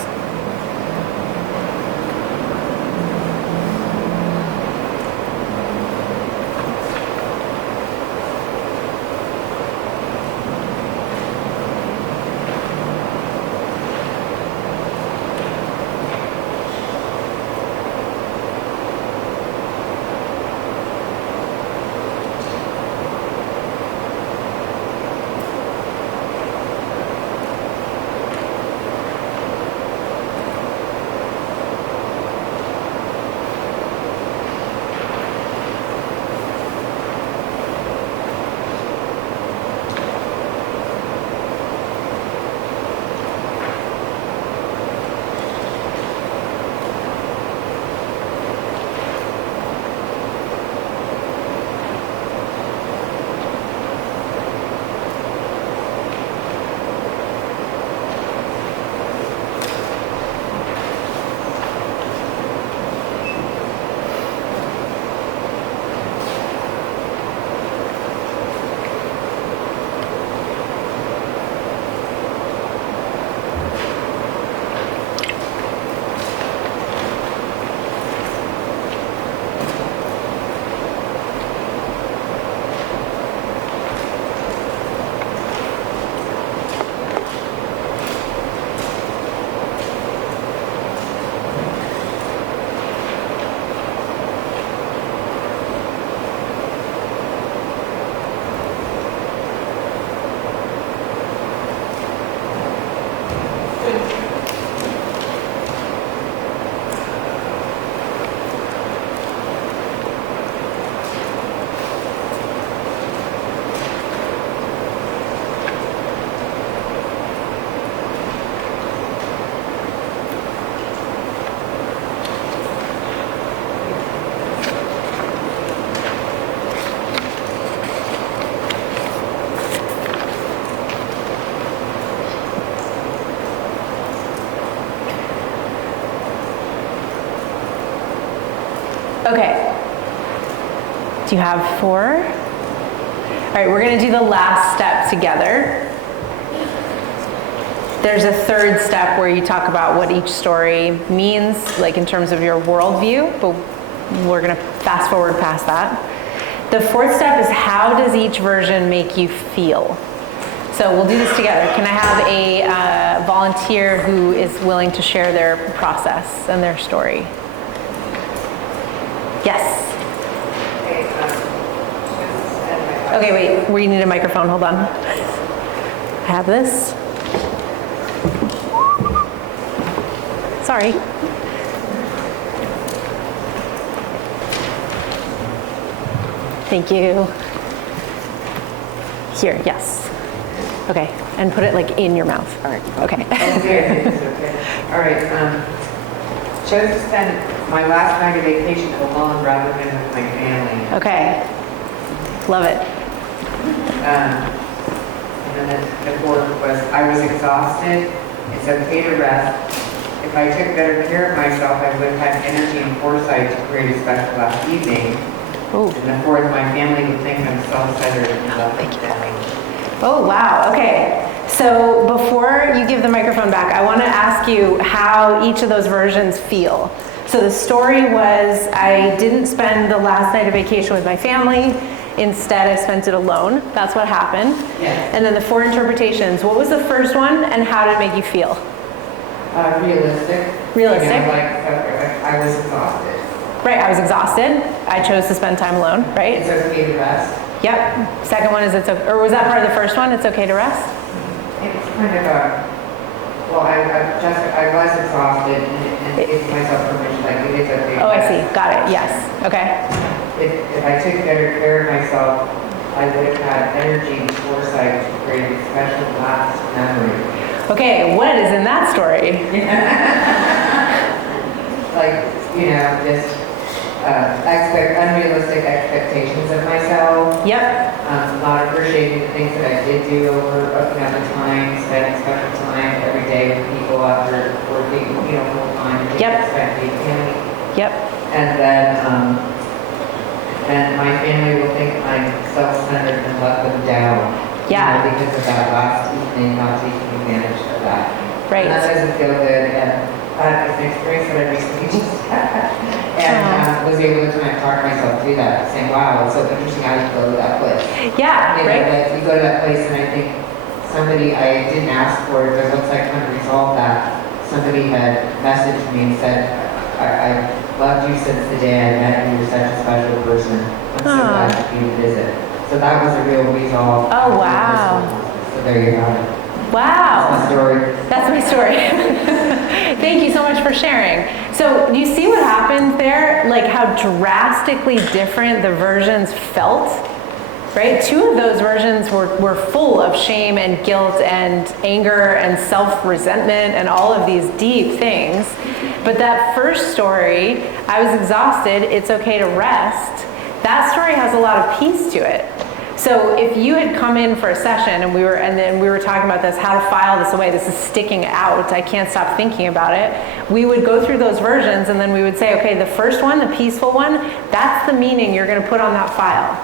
Do you have 4? All right, we're going to do the last step together. There's a third step where you talk about what each story means, like in terms of your worldview, but we're going to fast forward past that. The fourth step is how does each version make you feel? So we'll do this together. Can I have a volunteer who is willing to share their process and their story? Yes. Okay, wait, we need a microphone, hold on. I have this. Sorry. Thank you. Here, yes. Okay, and put it like in your mouth. All right. Okay. Okay, it's okay. All right, chose to spend my last night of vacation alone rather than with my family. Okay. Love it. And then the fourth was, I was exhausted. It's okay to rest. If I took better care of myself, I would have had energy and foresight to create a special last evening. Ooh. And the fourth, my family would think I'm self-centered and love them. Oh, wow. Okay. So before you give the microphone back, I want to ask you how each of those versions feel. So the story was, I didn't spend the last night of vacation with my family. Instead, I spent it alone. That's what happened. Yes. And then the 4 interpretations. What was the first one, and how did it make you feel? Realistic. Realistic? You know, like I was exhausted. Right, I was exhausted. I chose to spend time alone, right? It's okay to rest. Yep. Second one is or was that part of the first one? It's okay to rest? It's kind of well, I was exhausted and gave myself permission, like it is okay. Oh, I see. Got it. Yes. Okay. If I took better care of myself, I would have had energy and foresight to create a special last memory. Okay, what is in that story? Like, you know, just unrealistic expectations of myself. Yep. Not appreciating the things that I did do over the time, spending special time every day with people after working, full time. Yep. Family. Yep. And then my family will think I'm self-centered and let them down. Yeah. Because of that last evening, not taking advantage of that. Right. And that doesn't feel good. And that is an experience that I recently just had. And was able to kind of talk myself through that, saying, wow, it's so interesting how you go to that place. Yeah, right. Like you go to that place and I think somebody, I didn't ask for it, but once I kind of resolved that, somebody had messaged me and said, I loved you since the day I met you. You're such a special person. I'm so glad you came to visit. So that was a real resolve. Oh, wow. So there you go. Wow. That's my story. That's my story. Thank you so much for sharing. So you see what happened there? Like how drastically different the versions felt, right? 2 of those versions were full of shame and guilt and anger and self-resentment and all of these deep things. But that first story, I was exhausted, it's okay to rest, that story has a lot of peace to it. So if you had come in for a session and we were talking about this, how to file this away, this is sticking out, I can't stop thinking about it, we would go through those versions and then we would say, okay, the first one, the peaceful one, that's the meaning you're going to put on that file.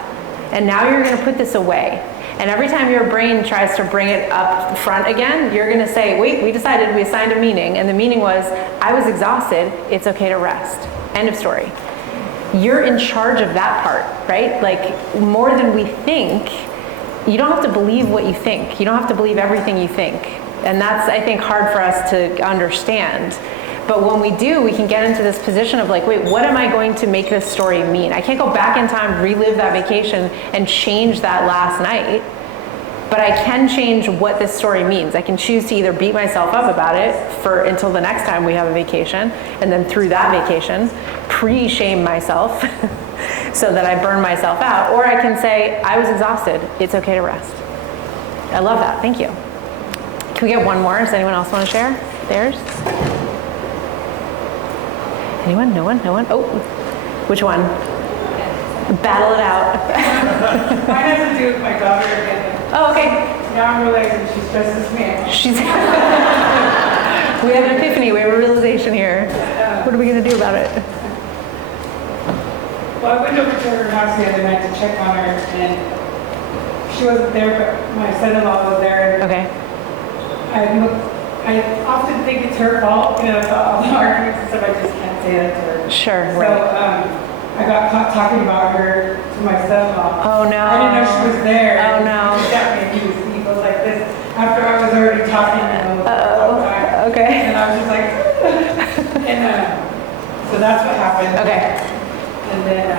And now you're going to put this away. And every time your brain tries to bring it up front again, you're going to say, wait, we decided, we assigned a meaning, and the meaning was, I was exhausted, it's okay to rest. End of story. You're in charge of that part, right? Like, more than we think, you don't have to believe what you think. You don't have to believe everything you think. And that's, I think, hard for us to understand. But when we do, we can get into this position of like, wait, what am I going to make this story mean? I can't go back in time, relive that vacation, and change that last night. But I can change what this story means. I can choose to either beat myself up about it until the next time we have a vacation, and then through that vacation, pre-shame myself so that I burn myself out. Or I can say, I was exhausted, it's okay to rest. I love that, thank you. Can we get one more? Does anyone else want to share theirs? Anyone? No one? No one? Oh, which one? Battle it out. Mine has to do with my daughter again. Oh, okay. Now I'm realizing she stresses me out. She's. We have an epiphany. We have a realization here. What are we going to do about it? Well, I went over to her house the other night to check on her, and she wasn't there, but my son-in-law was there. And Okay. I often think it's her fault, you know, all the arguments and stuff. I just can't say that to her. Sure, So right. I got caught talking about her to my son-in-law. Oh, no. I didn't know she was there. Oh, no. He got me, and he goes like this after I was already talking. And Okay. And I was just like, and so that's what happened. Okay. And then,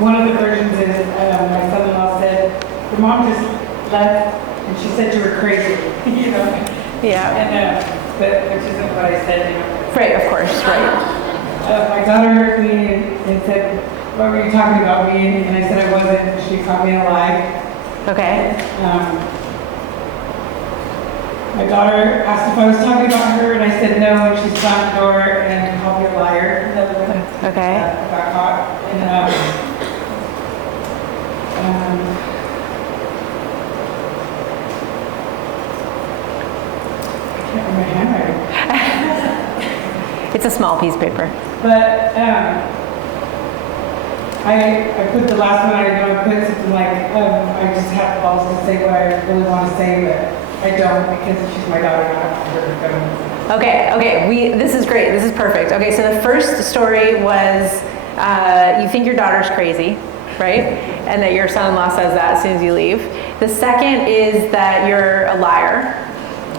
one of the versions is, my son-in-law said, your mom just left and she said you were crazy, you know? Yeah. And, but, which isn't what I said, you know? Right, of course, right. My daughter heard me and said, what were you talking about me? And I said I wasn't, and she caught me in a lie. Okay. My daughter asked if I was talking about her, and I said no, and she slammed the door and called me a liar. Okay. I got caught. And, I can't read my handwriting. It's a small piece of paper. But I put the last one, I put something like, I just have balls to say what I really want to say, but I don't because she's my daughter. I don't want her to go. Okay, this is great. This is perfect. Okay, so the first story was you think your daughter's crazy, right? And that your son-in-law says that as soon as you leave. The second is that you're a liar,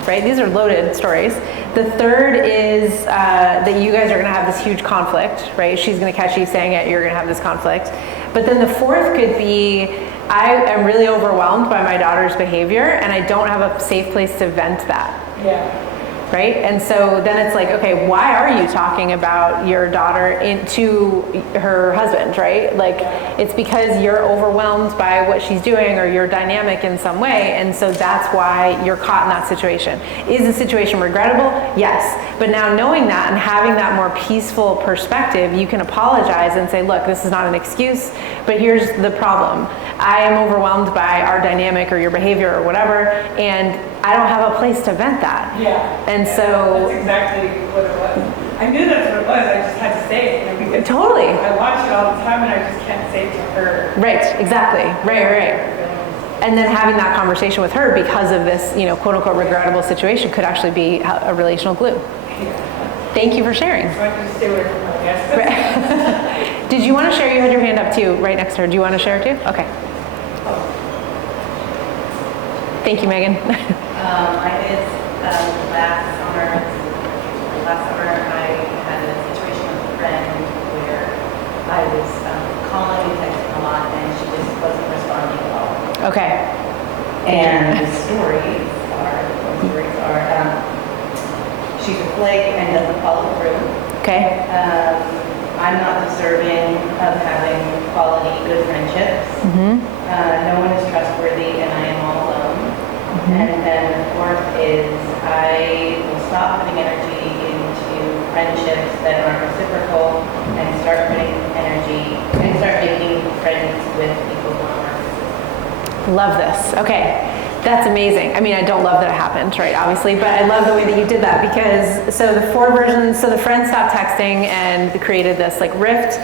right? These are loaded stories. The third is that you guys are going to have this huge conflict, right? She's going to catch you saying it, you're going to have this conflict. But then the fourth could be, I am really overwhelmed by my daughter's behavior and I don't have a safe place to vent that. Yeah. Right? And so then it's like, okay, why are you talking about your daughter to her husband, right? Like, it's because you're overwhelmed by what she's doing or your dynamic in some way, and so that's why you're caught in that situation. Is the situation regrettable? Yes. But now knowing that and having that more peaceful perspective, you can apologize and say, look, this is not an excuse, but here's the problem. I am overwhelmed by our dynamic or your behavior or whatever, and I don't have a place to vent that. Yeah. And so that's exactly what it was. I knew that's what it was. I just had to say it. You know, because totally. I watch it all the time, and I just can't say it to her. Right. Exactly. Right. And then having that conversation with her because of this, you know, quote unquote regrettable situation could actually be a relational glue. Yeah. Thank you for sharing. So I can stay away from my guests. Right. Did you want to share? You had your hand up too, right next to her. Do you want to share too? Okay. Thank you, Megan. I did last summer I had a situation with a friend where I was calling and texting a lot and she just wasn't responding at all. Okay. And the stories are she's a flake and doesn't follow through. Okay. I'm not deserving of having quality, good friendships. Mm-hmm. No one is trustworthy and I am all alone. And then the fourth is I will stop putting energy into friendships that aren't reciprocal and start putting energy and start making friends with people who are narcissists. Love this. Okay. That's amazing. I mean, I don't love that it happened, right, obviously, but I love the way that you did that because, so the four versions, so the friend stopped texting and created this like rift.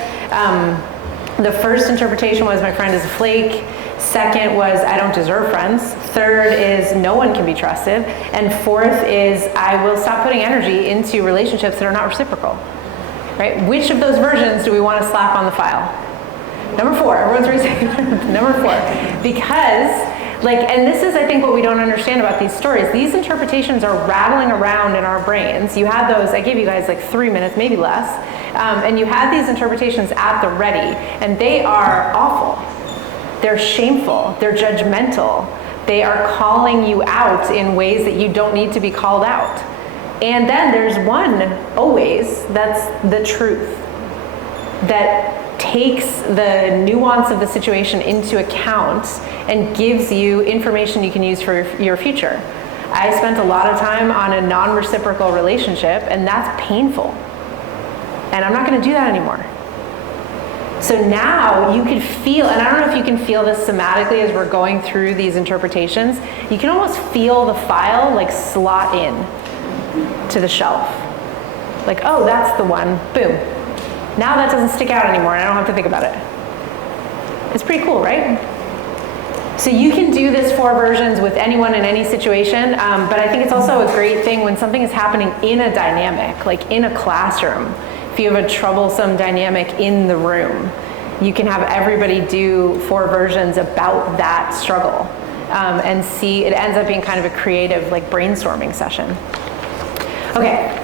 The first interpretation was my friend is a flake. Second was I don't deserve friends. Third is no one can be trusted. And fourth is I will stop putting energy into relationships that are not reciprocal, right? Which of those versions do we want to slap on the file? Number four, everyone's raising number four. Because and this is, I think, what we don't understand about these stories. These interpretations are rattling around in our brains. You had those, I gave you guys like 3 minutes, maybe less, and you had these interpretations at the ready, and they are awful. They're shameful. They're judgmental. They are calling you out in ways that you don't need to be called out. And then there's one, always, that's the truth, that takes the nuance of the situation into account and gives you information you can use for your future. I spent a lot of time on a non-reciprocal relationship, and that's painful. And I'm not going to do that anymore. So now you can feel, and I don't know if you can feel this somatically as we're going through these interpretations, you can almost feel the file like slot in to the shelf. Like, oh, that's the one, boom. Now that doesn't stick out anymore and I don't have to think about it. It's pretty cool, right? So you can do this 4 versions with anyone in any situation, but I think it's also a great thing when something is happening in a dynamic, like in a classroom. If you have a troublesome dynamic in the room, you can have everybody do 4 versions about that struggle and see, it ends up being kind of a creative like brainstorming session. Okay.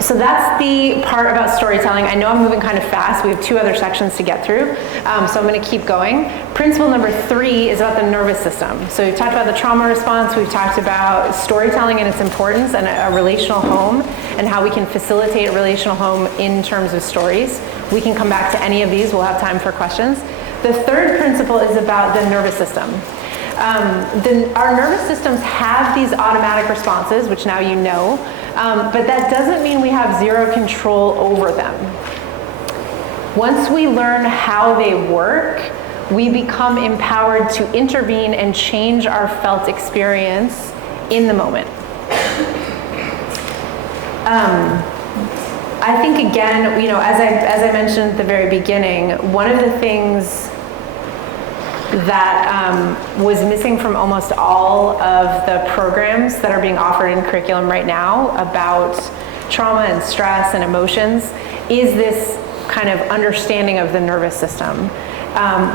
So that's the part about storytelling. I know I'm moving kind of fast. We have 2 other sections to get through, so I'm going to keep going. Principle number 3 is about the nervous system. So we've talked about the trauma response, we've talked about storytelling and its importance, and a relational home, and how we can facilitate a relational home in terms of stories. We can come back to any of these. We'll have time for questions. The 3rd principle is about the nervous system. Our nervous systems have these automatic responses, which now you know, but that doesn't mean we have 0 control over them. Once we learn how they work, we become empowered to intervene and change our felt experience in the moment. I think again, you know, as I mentioned at the very beginning, one of the things that was missing from almost all of the programs that are being offered in curriculum right now about trauma and stress and emotions is this kind of understanding of the nervous system.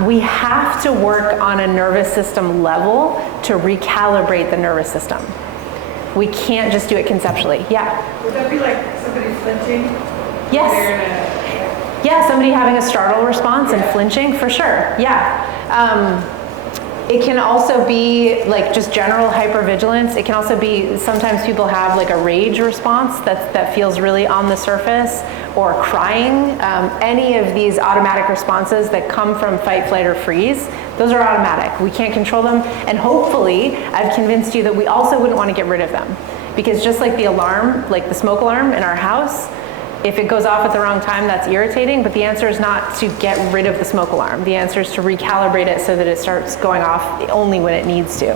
We have to work on a nervous system level to recalibrate the nervous system. We can't just do it conceptually. Yeah? Would that be like somebody flinching? Yes. Yeah, somebody having a startle response and flinching, for sure, yeah. It can also be like just general hypervigilance. It can also be, sometimes people have like a rage response that feels really on the surface, or crying. Any of these automatic responses that come from fight, flight, or freeze, those are automatic. We can't control them, and hopefully I've convinced you that we also wouldn't want to get rid of them. Because just like the alarm, like the smoke alarm in our house, if it goes off at the wrong time, that's irritating, but the answer is not to get rid of the smoke alarm. The answer is to recalibrate it so that it starts going off only when it needs to.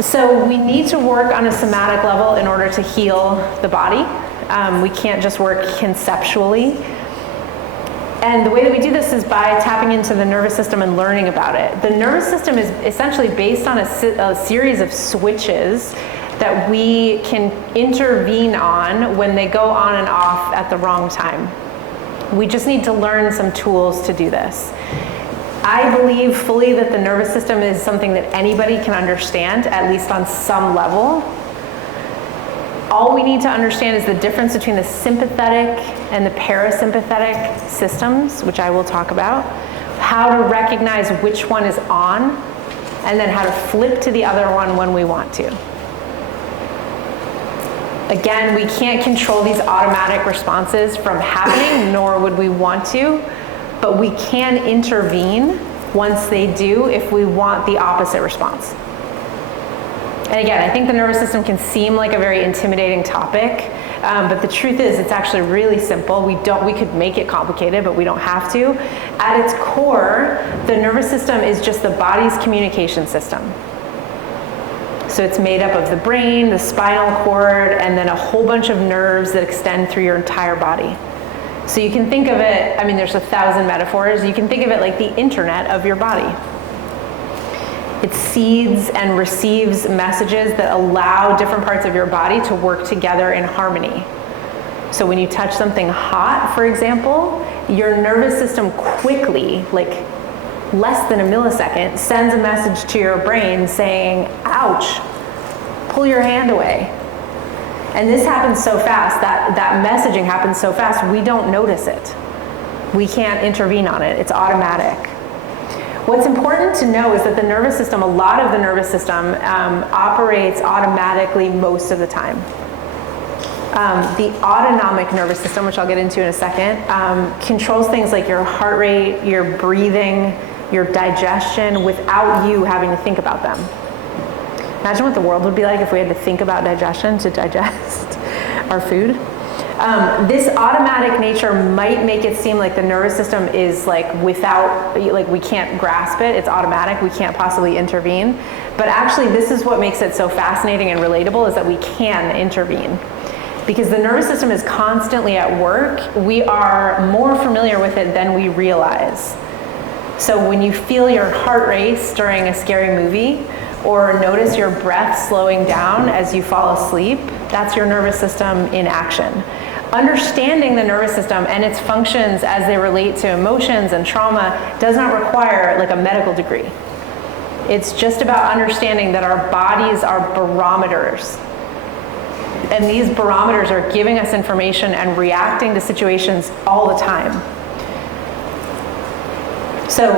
So we need to work on a somatic level in order to heal the body. We can't just work conceptually. And the way that we do this is by tapping into the nervous system and learning about it. The nervous system is essentially based on a series of switches that we can intervene on when they go on and off at the wrong time. We just need to learn some tools to do this. I believe fully that the nervous system is something that anybody can understand, at least on some level. All we need to understand is the difference between the sympathetic and the parasympathetic systems, which I will talk about, how to recognize which one is on, and then how to flip to the other one when we want to. Again, we can't control these automatic responses from happening, nor would we want to, but we can intervene once they do if we want the opposite response. And again, I think the nervous system can seem like a very intimidating topic, but the truth is it's actually really simple. We could make it complicated, but we don't have to. At its core, the nervous system is just the body's communication system. So it's made up of the brain, the spinal cord, and then a whole bunch of nerves that extend through your entire body. So you can think of it, I mean, there's 1,000 metaphors. You can think of it like the internet of your body. It seeds and receives messages that allow different parts of your body to work together in harmony. So when you touch something hot, for example, your nervous system quickly, like less than a millisecond, sends a message to your brain saying, ouch, pull your hand away. And this happens so fast, that messaging happens so fast, we don't notice it. We can't intervene on it, it's automatic. What's important to know is that the nervous system, a lot of the nervous system operates automatically most of the time. The autonomic nervous system, which I'll get into in a second, controls things like your heart rate, your breathing, your digestion without you having to think about them. Imagine what the world would be like if we had to think about digestion to digest our food. This automatic nature might make it seem like the nervous system is like without, like we can't grasp it, it's automatic, we can't possibly intervene. But actually this is what makes it so fascinating and relatable, is that we can intervene. Because the nervous system is constantly at work, we are more familiar with it than we realize. So when you feel your heart race during a scary movie, or notice your breath slowing down as you fall asleep, that's your nervous system in action. Understanding the nervous system and its functions as they relate to emotions and trauma does not require like a medical degree. It's just about understanding that our bodies are barometers. And these barometers are giving us information and reacting to situations all the time. So,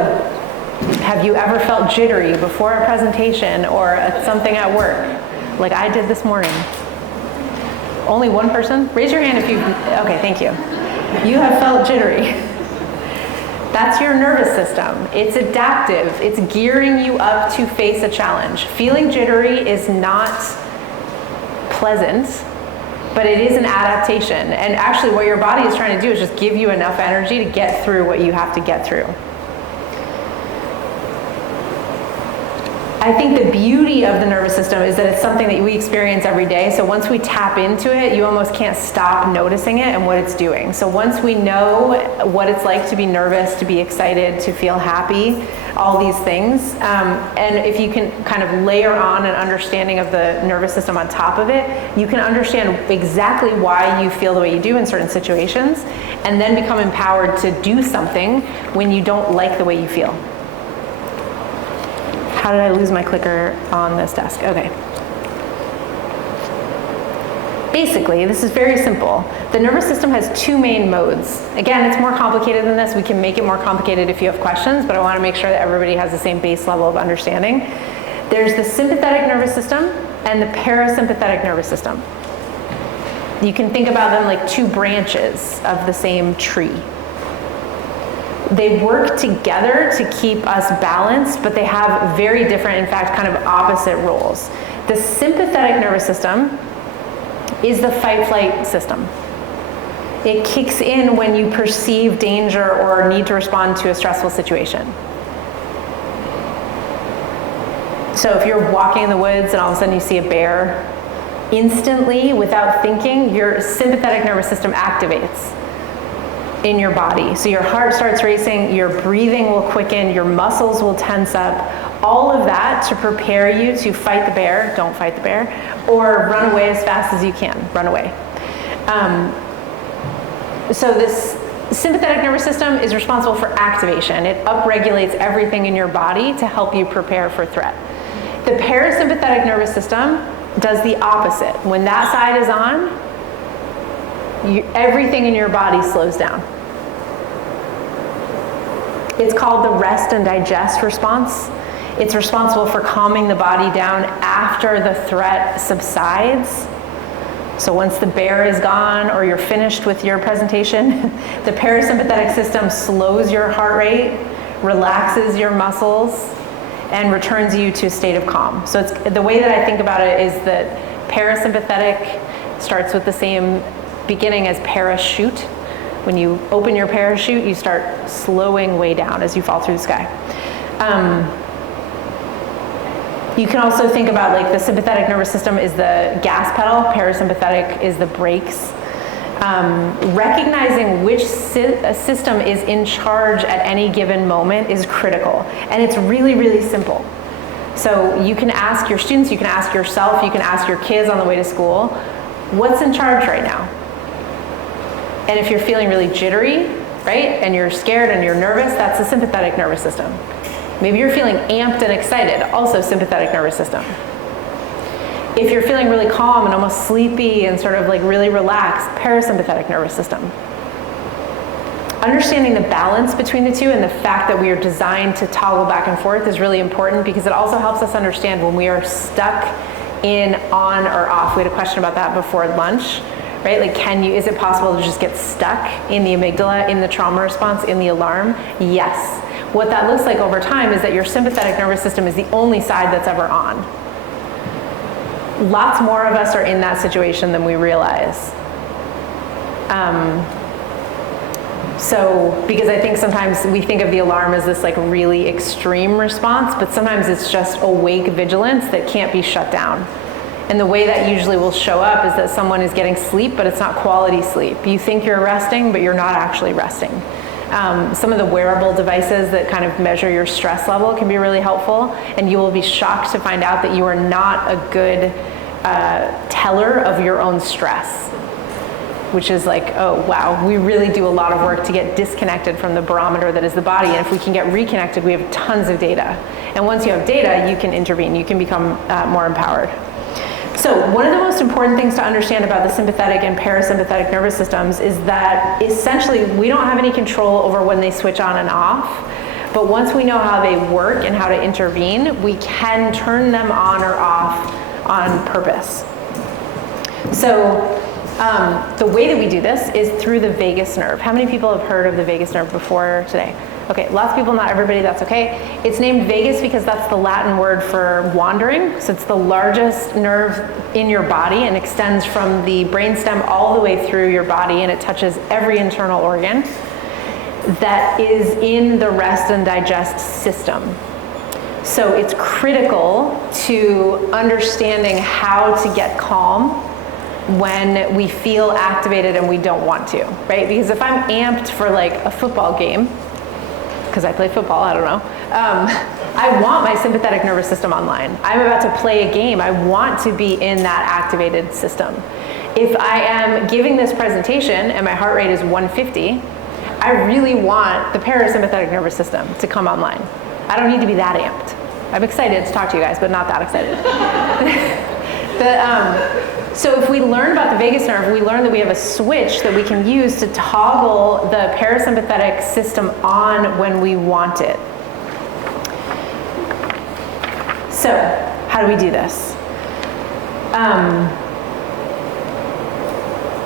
have you ever felt jittery before a presentation or something at work, like I did this morning? Only one person? Raise your hand if you, okay, thank you. You have felt jittery. That's your nervous system. It's adaptive. It's gearing you up to face a challenge. Feeling jittery is not pleasant, but it is an adaptation. And actually what your body is trying to do is just give you enough energy to get through what you have to get through. I think the beauty of the nervous system is that it's something that we experience every day. So once we tap into it, you almost can't stop noticing it and what it's doing. So once we know what it's like to be nervous, to be excited, to feel happy, all these things, and if you can kind of layer on an understanding of the nervous system on top of it, you can understand exactly why you feel the way you do in certain situations, and then become empowered to do something when you don't like the way you feel. How did I lose my clicker on this desk? Okay. Basically, this is very simple. The nervous system has two main modes. Again, it's more complicated than this. We can make it more complicated if you have questions, but I want to make sure that everybody has the same base level of understanding. There's the sympathetic nervous system and the parasympathetic nervous system. You can think about them like two branches of the same tree. They work together to keep us balanced, but they have very different, in fact, kind of opposite roles. The sympathetic nervous system is the fight-flight system. It kicks in when you perceive danger or need to respond to a stressful situation. So if you're walking in the woods and all of a sudden you see a bear, instantly, without thinking, your sympathetic nervous system activates in your body. So your heart starts racing, your breathing will quicken, your muscles will tense up, all of that to prepare you to fight the bear, don't fight the bear, or run away as fast as you can, run away. So this sympathetic nervous system is responsible for activation. It upregulates everything in your body to help you prepare for threat. The parasympathetic nervous system does the opposite. When that side is on, everything in your body slows down. It's called the rest and digest response. It's responsible for calming the body down after the threat subsides. So once the bear is gone or you're finished with your presentation, the parasympathetic system slows your heart rate, relaxes your muscles, and returns you to a state of calm. So it's, the way that I think about it is that parasympathetic starts with the same beginning as parachute. When you open your parachute, you start slowing way down as you fall through the sky. You can also think about like the sympathetic nervous system is the gas pedal, parasympathetic is the brakes. Recognizing which system is in charge at any given moment is critical. And it's really, really simple. So you can ask your students, you can ask yourself, you can ask your kids on the way to school, what's in charge right now? And if you're feeling really jittery, right, and you're scared and you're nervous, that's the sympathetic nervous system. Maybe you're feeling amped and excited, also sympathetic nervous system. If you're feeling really calm and almost sleepy and sort of like really relaxed, parasympathetic nervous system. Understanding the balance between the two and the fact that we are designed to toggle back and forth is really important because it also helps us understand when we are stuck in on or off. We had a question about that before lunch. Right? Like, is it possible to just get stuck in the amygdala, in the trauma response, in the alarm? Yes. What that looks like over time is that your sympathetic nervous system is the only side that's ever on. Lots more of us are in that situation than we realize. So, because I think sometimes we think of the alarm as this like really extreme response, but sometimes it's just awake vigilance that can't be shut down. And the way that usually will show up is that someone is getting sleep, but it's not quality sleep. You think you're resting, but you're not actually resting. Some of the wearable devices that kind of measure your stress level can be really helpful, and you will be shocked to find out that you are not a good teller of your own stress, which is like, oh wow, we really do a lot of work to get disconnected from the barometer that is the body, and if we can get reconnected, we have tons of data. And once you have data, you can intervene, you can become more empowered. So one of the most important things to understand about the sympathetic and parasympathetic nervous systems is that essentially we don't have any control over when they switch on and off, but once we know how they work and how to intervene, we can turn them on or off on purpose. So the way that we do this is through the vagus nerve. How many people have heard of the vagus nerve before today? Okay, lots of people, not everybody, that's okay. It's named vagus because that's the Latin word for wandering. So it's the largest nerve in your body and extends from the brainstem all the way through your body, and it touches every internal organ that is in the rest and digest system. So it's critical to understanding how to get calm when we feel activated and we don't want to, right? Because if I'm amped for like a football game, because I play football, I don't know, I want my sympathetic nervous system online. I'm about to play a game. I want to be in that activated system. If I am giving this presentation and my heart rate is 150, I really want the parasympathetic nervous system to come online. I don't need to be that amped. I'm excited to talk to you guys, but not that excited. So if we learn about the vagus nerve, we learn that we have a switch that we can use to toggle the parasympathetic system on when we want it. So how do we do this?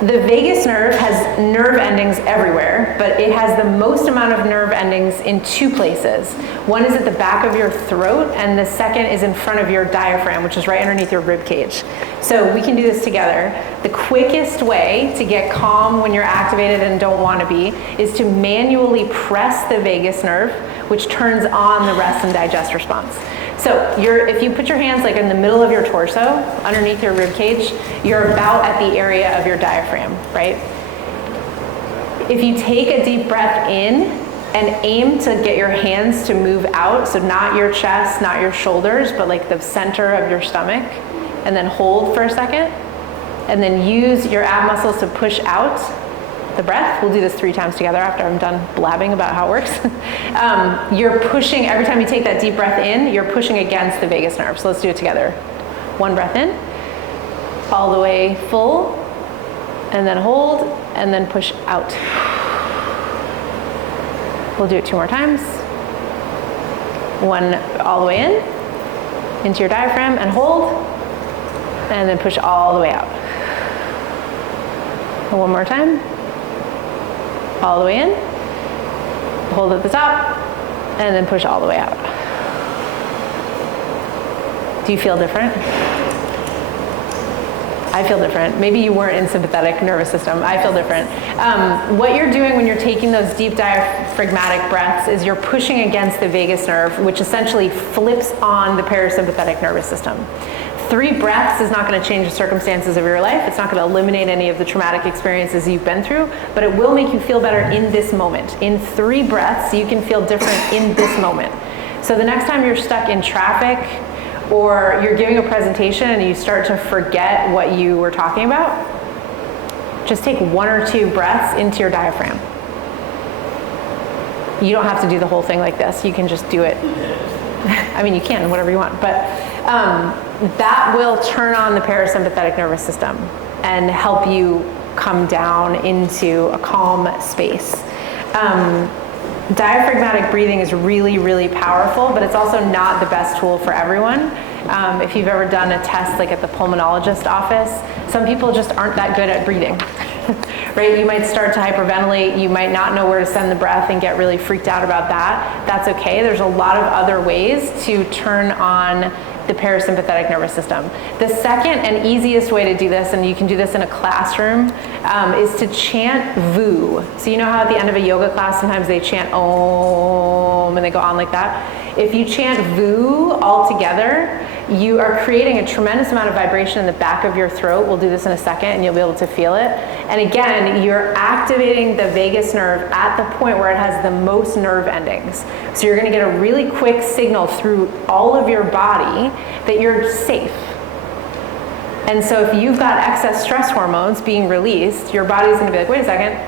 The vagus nerve has nerve endings everywhere, but it has the most amount of nerve endings in two places. One is at the back of your throat, and the second is in front of your diaphragm, which is right underneath your rib cage. So we can do this together. The quickest way to get calm when you're activated and don't want to be is to manually press the vagus nerve, which turns on the rest and digest response. So if you put your hands like in the middle of your torso, underneath your rib cage, you're about at the area of your diaphragm, right? If you take a deep breath in and aim to get your hands to move out, so not your chest, not your shoulders, but like the center of your stomach, and then hold for a second, and then use your ab muscles to push out the breath. We'll do this 3 times together after I'm done blabbing about how it works. You're pushing, every time you take that deep breath in, you're pushing against the vagus nerve. So let's do it together. 1 breath in, all the way full, and then hold, and then push out. We'll do it 2 more times. 1 all the way in, into your diaphragm, and hold, and then push all the way out. And 1 more time. All the way in, hold at the top, and then push all the way out. Do you feel different? I feel different. Maybe you weren't in sympathetic nervous system. I feel different. What you're doing when you're taking those deep diaphragmatic breaths is you're pushing against the vagus nerve, which essentially flips on the parasympathetic nervous system. 3 breaths is not going to change the circumstances of your life. It's not going to eliminate any of the traumatic experiences you've been through, but it will make you feel better in this moment. In 3 breaths, you can feel different in this moment. So the next time you're stuck in traffic or you're giving a presentation and you start to forget what you were talking about, just take 1 or 2 breaths into your diaphragm. You don't have to do the whole thing like this. You can just do it. I mean, you can, whatever you want, but that will turn on the parasympathetic nervous system and help you come down into a calm space. Diaphragmatic breathing is really, really powerful, but it's also not the best tool for everyone. If you've ever done a test like at the pulmonologist office, some people just aren't that good at breathing. Right? You might start to hyperventilate, you might not know where to send the breath and get really freaked out about that. That's okay. There's a lot of other ways to turn on the parasympathetic nervous system. The second and easiest way to do this, and you can do this in a classroom, is to chant VU. So you know how at the end of a yoga class sometimes they chant Om and they go on like that? If you chant VU all together, you are creating a tremendous amount of vibration in the back of your throat. We'll do this in a second and you'll be able to feel it. And again, you're activating the vagus nerve at the point where it has the most nerve endings. So you're going to get a really quick signal through all of your body that you're safe. And so if you've got excess stress hormones being released, your body's going to be like, wait a second,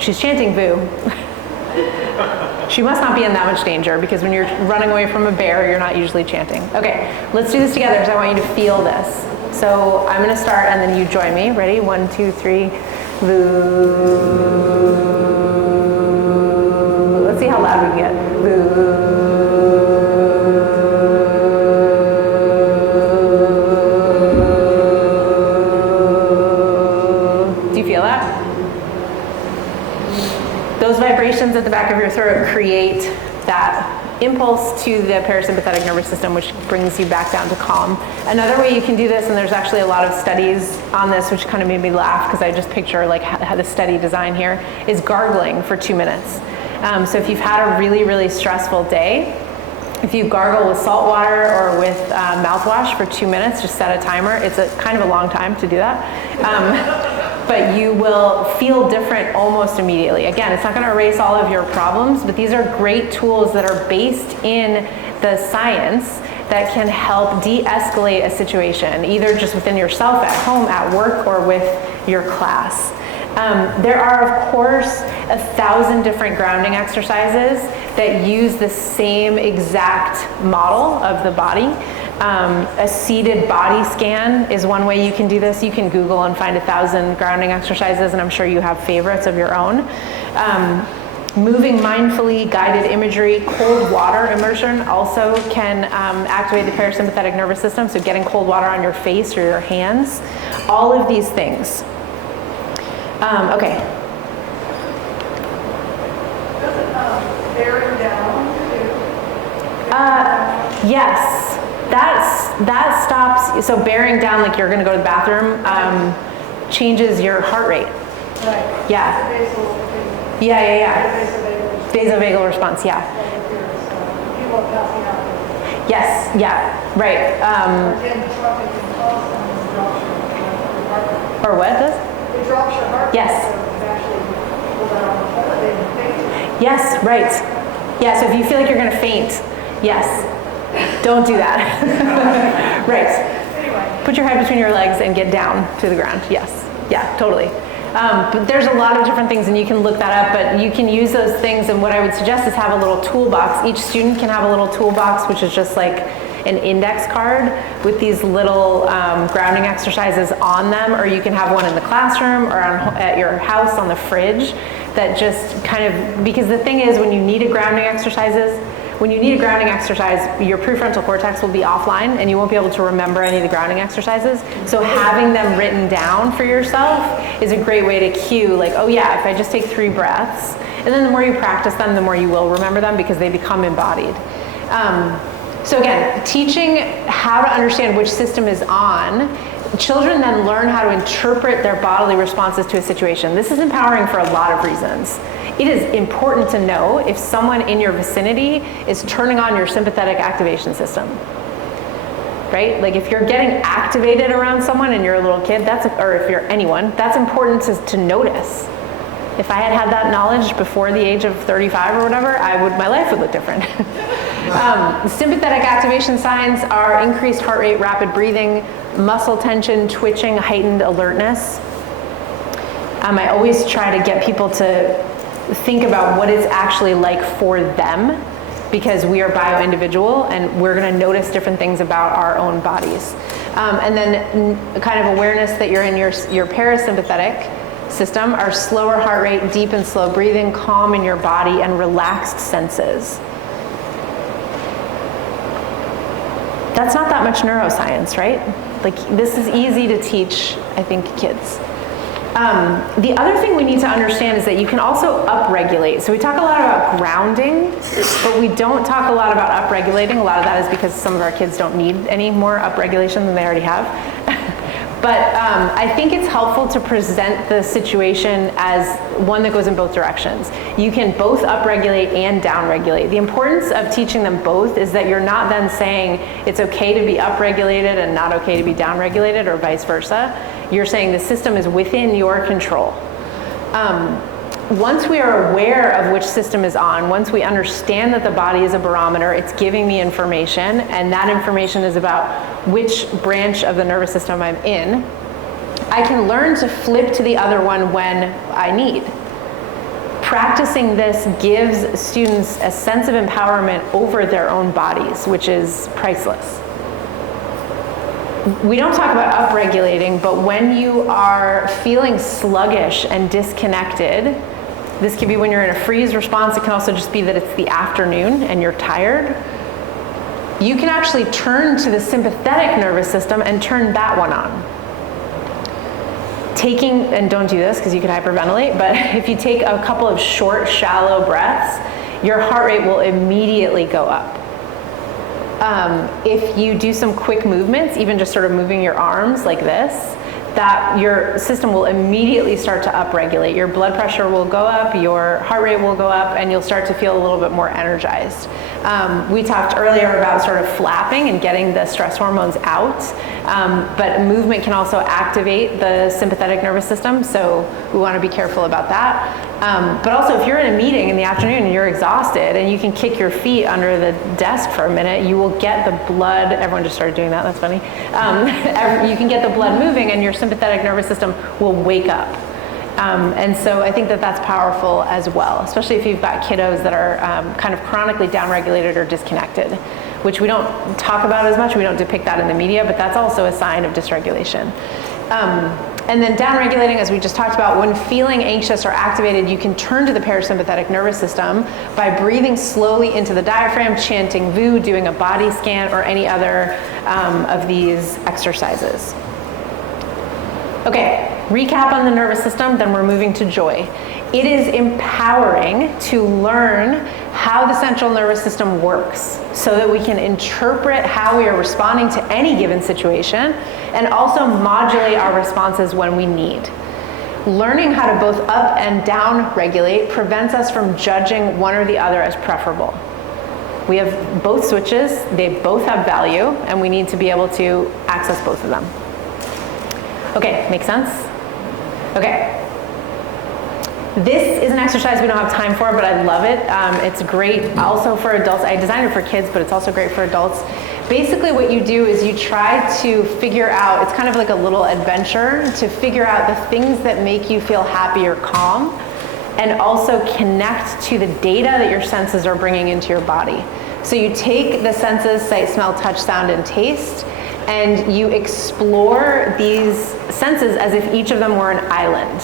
she's chanting VU. She must not be in that much danger, because when you're running away from a bear, you're not usually chanting. Okay, let's do this together because I want you to feel this. So I'm going to start and then you join me. Ready? 1, 2, 3. Voo. Let's see how loud we can get. Voo. Do you feel that? Those vibrations at the back of your throat create that impulse to the parasympathetic nervous system, which brings you back down to calm. Another way you can do this, and there's actually a lot of studies on this, which kind of made me laugh because I just picture like how the study design here, is gargling for 2 minutes. So if you've had a really, really stressful day, if you gargle with salt water or with mouthwash for 2 minutes, just set a timer. It's a kind of a long time to do that. But you will feel different almost immediately. Again, it's not going to erase all of your problems, but these are great tools that are based in the science that can help de-escalate a situation, either just within yourself, at home, at work, or with your class. There are, of course, 1,000 different grounding exercises that use the same exact model of the body. A seated body scan is one way you can do this. You can Google and find 1,000 grounding exercises, and I'm sure you have favorites of your own. Moving mindfully, guided imagery, cold water immersion also can activate the parasympathetic nervous system, so getting cold water on your face or your hands. All of these things. Okay. Bearing down too. Yes. That stops, so bearing down like you're gonna go to the bathroom changes your heart rate. Right. Yeah. Yeah. Vasovagal response, yeah. People are passing out. Yes, yeah, right. Or what does? It drops your heart rate. Yes. So you actually pull that on the toilet and faint. Yes, right. Yeah, so if you feel like you're gonna faint, yes, don't do that. Right. Anyway. Put your head between your legs and get down to the ground. Yes. Yeah, totally. But there's a lot of different things, and you can look that up, but you can use those things, and what I would suggest is have a little toolbox. Each student can have a little toolbox, which is just like an index card with these little grounding exercises on them, or you can have one in the classroom or at your house on the fridge that just kind of, because the thing is, when you need a grounding exercise, your prefrontal cortex will be offline and you won't be able to remember any of the grounding exercises. So having them written down for yourself is a great way to cue, like, oh yeah, if I just take 3 breaths, and then the more you practice them, the more you will remember them because they become embodied. So again, teaching how to understand which system is on, children then learn how to interpret their bodily responses to a situation. This is empowering for a lot of reasons. It is important to know if someone in your vicinity is turning on your sympathetic activation system, right? Like if you're getting activated around someone and you're a little kid, or if you're anyone, that's important to notice. If I had that knowledge before the age of 35 or whatever, my life would look different. Sympathetic activation signs are increased heart rate, rapid breathing, muscle tension, twitching, heightened alertness. I always try to get people to think about what it's actually like for them, because we are bio-individual and we're going to notice different things about our own bodies. And then kind of awareness that you're in your parasympathetic system are slower heart rate, deep and slow breathing, calm in your body, and relaxed senses. That's not that much neuroscience, right? Like, this is easy to teach, I think, kids. The other thing we need to understand is that you can also upregulate. So we talk a lot about grounding, but we don't talk a lot about upregulating. A lot of that is because some of our kids don't need any more upregulation than they already have. But I think it's helpful to present the situation as one that goes in both directions. You can both upregulate and downregulate. The importance of teaching them both is that you're not then saying it's okay to be upregulated and not okay to be downregulated, or vice versa. You're saying the system is within your control. Once we are aware of which system is on, once we understand that the body is a barometer, it's giving me information, and that information is about which branch of the nervous system I'm in, I can learn to flip to the other one when I need. Practicing this gives students a sense of empowerment over their own bodies, which is priceless. We don't talk about upregulating, but when you are feeling sluggish and disconnected, this could be when you're in a freeze response. It can also just be that it's the afternoon and you're tired. You can actually turn to the sympathetic nervous system and turn that one on. And don't do this because you could hyperventilate, but if you take a couple of short, shallow breaths, your heart rate will immediately go up. If you do some quick movements, even just sort of moving your arms like this, that your system will immediately start to upregulate. Your blood pressure will go up, your heart rate will go up, and you'll start to feel a little bit more energized. We talked earlier about sort of flapping and getting the stress hormones out, but movement can also activate the sympathetic nervous system, so we want to be careful about that. But also, if you're in a meeting in the afternoon and you're exhausted and you can kick your feet under the desk for a minute, you will get the blood, everyone just started doing that, that's funny. You can get the blood moving and your sympathetic nervous system will wake up. And so I think that that's powerful as well, especially if you've got kiddos that are kind of chronically downregulated or disconnected, which we don't talk about as much. We don't depict that in the media, but that's also a sign of dysregulation. And then downregulating, as we just talked about, when feeling anxious or activated, you can turn to the parasympathetic nervous system by breathing slowly into the diaphragm, chanting VU, doing a body scan, or any other of these exercises. Okay, recap on the nervous system, then we're moving to joy. It is empowering to learn how the central nervous system works so that we can interpret how we are responding to any given situation and also modulate our responses when we need. Learning how to both up and down regulate prevents us from judging one or the other as preferable. We have both switches, they both have value, and we need to be able to access both of them. Okay, make sense? Okay. This is an exercise we don't have time for, but I love it. It's great also for adults. I designed it for kids, but it's also great for adults. Basically what you do is you try to figure out, it's kind of like a little adventure, to figure out the things that make you feel happy or calm, and also connect to the data that your senses are bringing into your body. So you take the senses, sight, smell, touch, sound, and taste, and you explore these senses as if each of them were an island.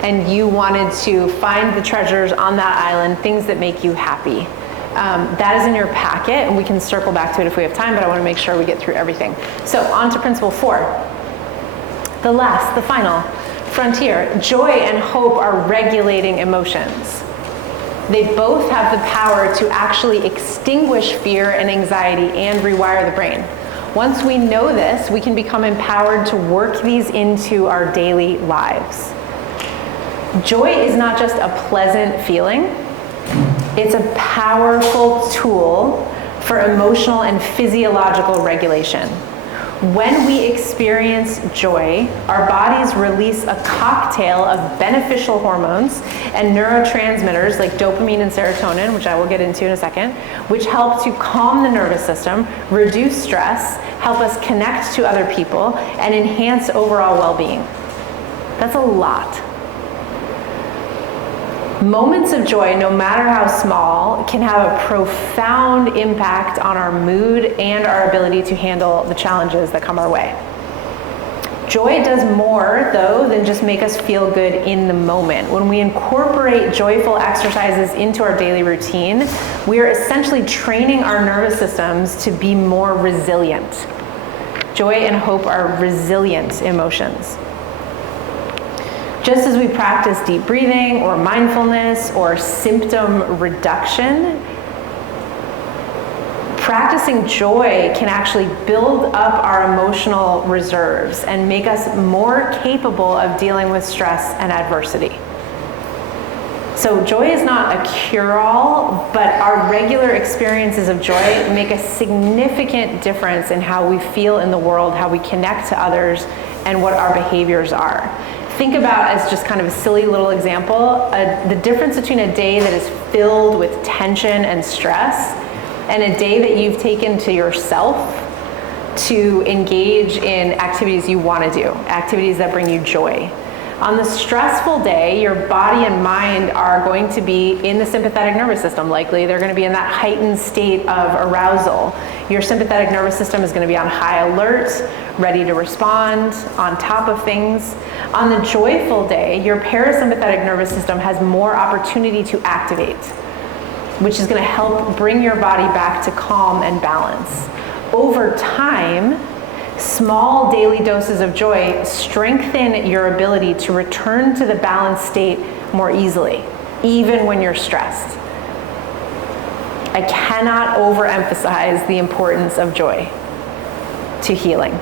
And you wanted to find the treasures on that island, things that make you happy. That is in your packet, and we can circle back to it if we have time, but I want to make sure we get through everything. So on to principle 4. The final frontier. Joy and hope are regulating emotions. They both have the power to actually extinguish fear and anxiety and rewire the brain. Once we know this, we can become empowered to work these into our daily lives. Joy is not just a pleasant feeling, it's a powerful tool for emotional and physiological regulation. When we experience joy, our bodies release a cocktail of beneficial hormones and neurotransmitters like dopamine and serotonin, which I will get into in a second, which help to calm the nervous system, reduce stress, help us connect to other people, and enhance overall well-being. That's a lot. Moments of joy, no matter how small, can have a profound impact on our mood and our ability to handle the challenges that come our way. Joy does more, though, than just make us feel good in the moment. When we incorporate joyful exercises into our daily routine, we are essentially training our nervous systems to be more resilient. Joy and hope are resilient emotions. Just as we practice deep breathing or mindfulness or symptom reduction, practicing joy can actually build up our emotional reserves and make us more capable of dealing with stress and adversity. So joy is not a cure-all, but our regular experiences of joy make a significant difference in how we feel in the world, how we connect to others, and what our behaviors are. Think about, as just kind of a silly little example, the difference between a day that is filled with tension and stress and a day that you've taken to yourself to engage in activities you want to do, activities that bring you joy. On the stressful day, your body and mind are going to be in the sympathetic nervous system. Likely, they're going to be in that heightened state of arousal. Your sympathetic nervous system is going to be on high alert, ready to respond, on top of things. On the joyful day, your parasympathetic nervous system has more opportunity to activate, which is going to help bring your body back to calm and balance. Over time, small daily doses of joy strengthen your ability to return to the balanced state more easily, even when you're stressed. I cannot overemphasize the importance of joy to healing.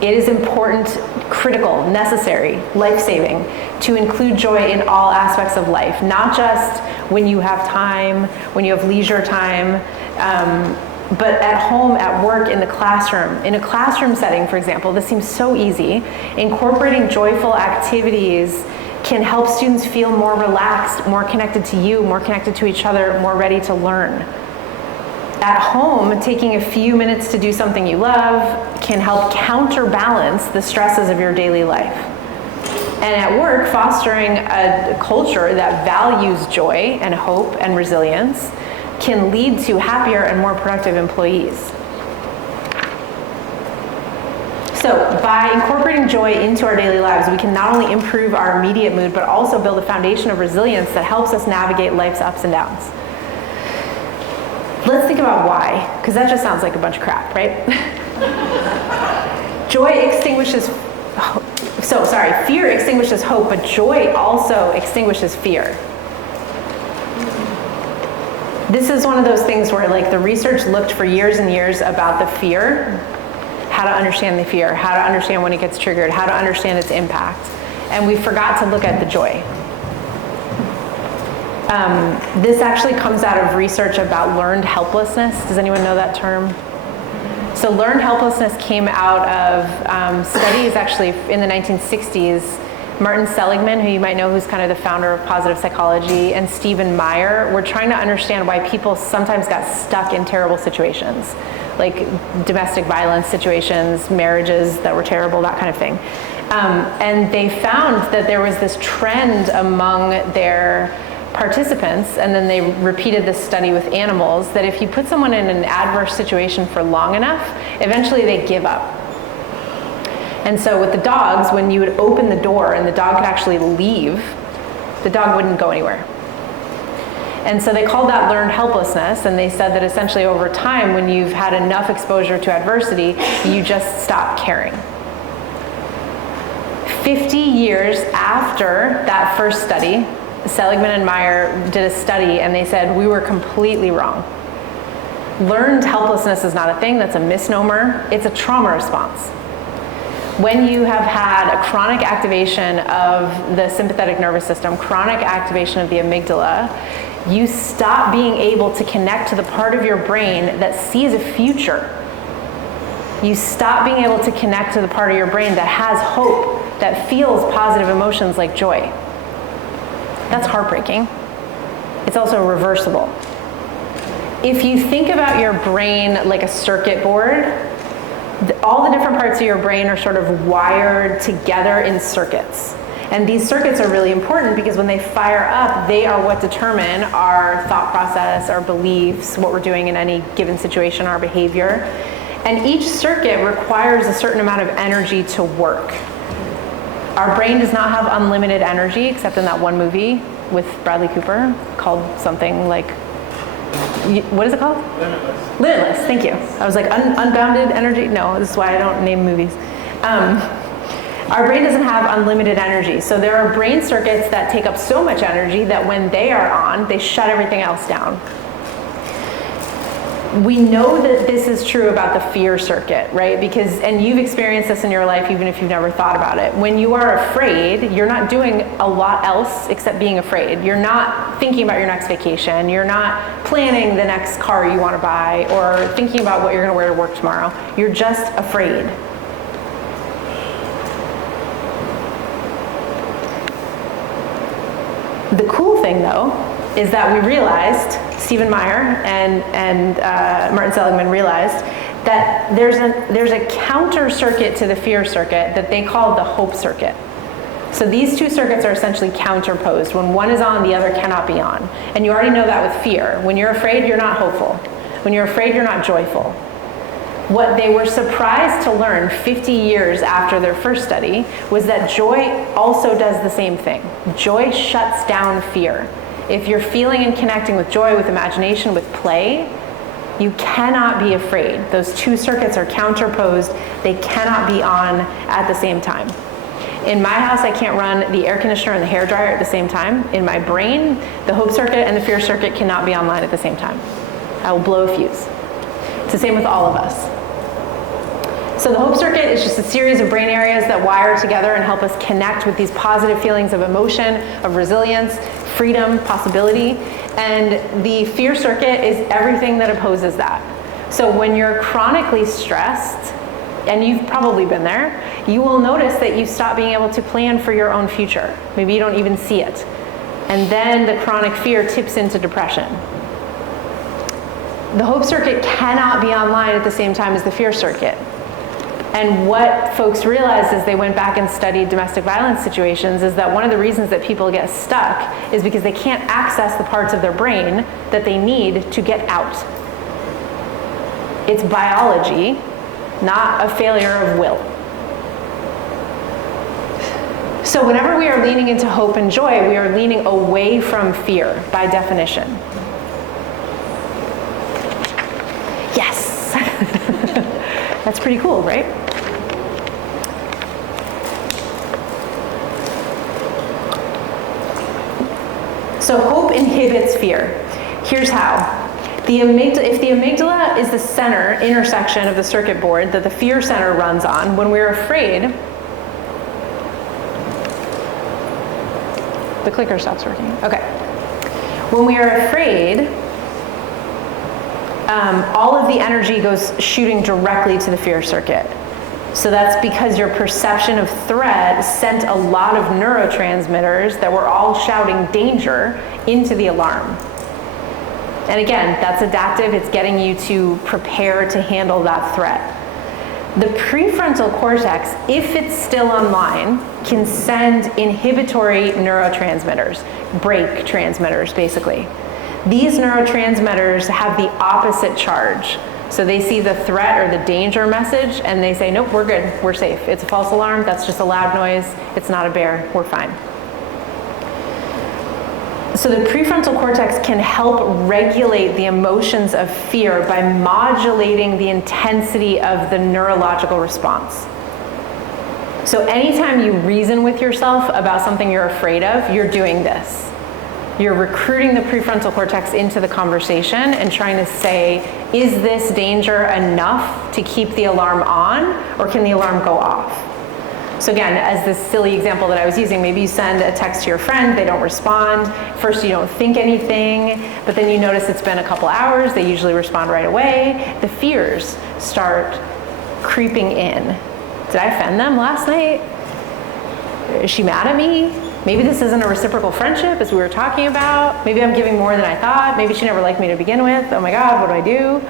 It is important, critical, necessary, life-saving to include joy in all aspects of life, not just when you have time, when you have leisure time, but at home, at work, in the classroom. In a classroom setting, for example, this seems so easy. Incorporating joyful activities can help students feel more relaxed, more connected to you, more connected to each other, more ready to learn. At home, taking a few minutes to do something you love can help counterbalance the stresses of your daily life. And at work, fostering a culture that values joy and hope and resilience can lead to happier and more productive employees. So by incorporating joy into our daily lives, we can not only improve our immediate mood, but also build a foundation of resilience that helps us navigate life's ups and downs. Let's think about why, because that just sounds like a bunch of crap, right? Fear extinguishes hope, but joy also extinguishes fear. This is one of those things where the research looked for years and years about the fear, how to understand the fear, how to understand when it gets triggered, how to understand its impact. And we forgot to look at the joy. This actually comes out of research about learned helplessness. Does anyone know that term? So learned helplessness came out of studies actually in the 1960s. Martin Seligman, who you might know, who's kind of the founder of positive psychology, and Stephen Meyer were trying to understand why people sometimes got stuck in terrible situations, like domestic violence situations, marriages that were terrible, that kind of thing. And they found that there was this trend among their participants, and then they repeated this study with animals, that if you put someone in an adverse situation for long enough, eventually they give up. And so with the dogs, when you would open the door and the dog could actually leave, the dog wouldn't go anywhere. And so they called that learned helplessness, and they said that essentially over time, when you've had enough exposure to adversity, you just stop caring. 50 years after that first study, Seligman and Meyer did a study, and they said, we were completely wrong. Learned helplessness is not a thing, that's a misnomer. It's a trauma response. When you have had a chronic activation of the sympathetic nervous system, chronic activation of the amygdala, you stop being able to connect to the part of your brain that sees a future. You stop being able to connect to the part of your brain that has hope, that feels positive emotions like joy. That's heartbreaking. It's also reversible. If you think about your brain like a circuit board, all the different parts of your brain are sort of wired together in circuits. And these circuits are really important because when they fire up, they are what determine our thought process, our beliefs, what we're doing in any given situation, our behavior. And each circuit requires a certain amount of energy to work. Our brain does not have unlimited energy, except in that one movie with Bradley Cooper called something like, what is it called? Limitless. Limitless, thank you. I was like, unbounded energy? No, this is why I don't name movies. Our brain doesn't have unlimited energy. So there are brain circuits that take up so much energy that when they are on, they shut everything else down. We know that this is true about the fear circuit, right? Because, and you've experienced this in your life even if you've never thought about it. When you are afraid, you're not doing a lot else except being afraid. You're not thinking about your next vacation. You're not planning the next car you want to buy or thinking about what you're going to wear to work tomorrow. You're just afraid. The cool thing, though, is that we realized, Stephen Meyer and Martin Seligman realized, that there's a counter circuit to the fear circuit that they call the hope circuit. So these two circuits are essentially counterposed. When one is on, the other cannot be on. And you already know that with fear. When you're afraid, you're not hopeful. When you're afraid, you're not joyful. What they were surprised to learn 50 years after their first study was that joy also does the same thing. Joy shuts down fear. If you're feeling and connecting with joy, with imagination, with play, you cannot be afraid. Those two circuits are counterposed. They cannot be on at the same time. In my house, I can't run the air conditioner and the hair dryer at the same time. In my brain, the hope circuit and the fear circuit cannot be online at the same time. I will blow a fuse. It's the same with all of us. So the hope circuit is just a series of brain areas that wire together and help us connect with these positive feelings of emotion, of resilience, freedom, possibility. And the fear circuit is everything that opposes that. So when you're chronically stressed, and you've probably been there, you will notice that you stop being able to plan for your own future. Maybe you don't even see it. And then the chronic fear tips into depression. The hope circuit cannot be online at the same time as the fear circuit. And what folks realized as they went back and studied domestic violence situations is that one of the reasons that people get stuck is because they can't access the parts of their brain that they need to get out. It's biology, not a failure of will. So whenever we are leaning into hope and joy, we are leaning away from fear by definition. Yes. That's pretty cool, right? So hope inhibits fear. Here's how. If the amygdala is the center, intersection of the circuit board that the fear center runs on, when we're afraid, the clicker stops working. Okay. When we are afraid, all of the energy goes shooting directly to the fear circuit. So that's because your perception of threat sent a lot of neurotransmitters that were all shouting danger into the alarm. And again, that's adaptive. It's getting you to prepare to handle that threat. The prefrontal cortex, if it's still online, can send inhibitory neurotransmitters, brake transmitters, basically. These neurotransmitters have the opposite charge. So they see the threat or the danger message and they say, nope, we're good, we're safe. It's a false alarm, that's just a loud noise, it's not a bear, we're fine. So the prefrontal cortex can help regulate the emotions of fear by modulating the intensity of the neurological response. So anytime you reason with yourself about something you're afraid of, you're doing this. You're recruiting the prefrontal cortex into the conversation and trying to say, is this danger enough to keep the alarm on, or can the alarm go off? So again, as this silly example that I was using, maybe you send a text to your friend, they don't respond. First you don't think anything, but then you notice it's been a couple hours, they usually respond right away. The fears start creeping in. Did I offend them last night? Is she mad at me? Maybe this isn't a reciprocal friendship, as we were talking about. Maybe I'm giving more than I thought. Maybe she never liked me to begin with. Oh my God, what do I do?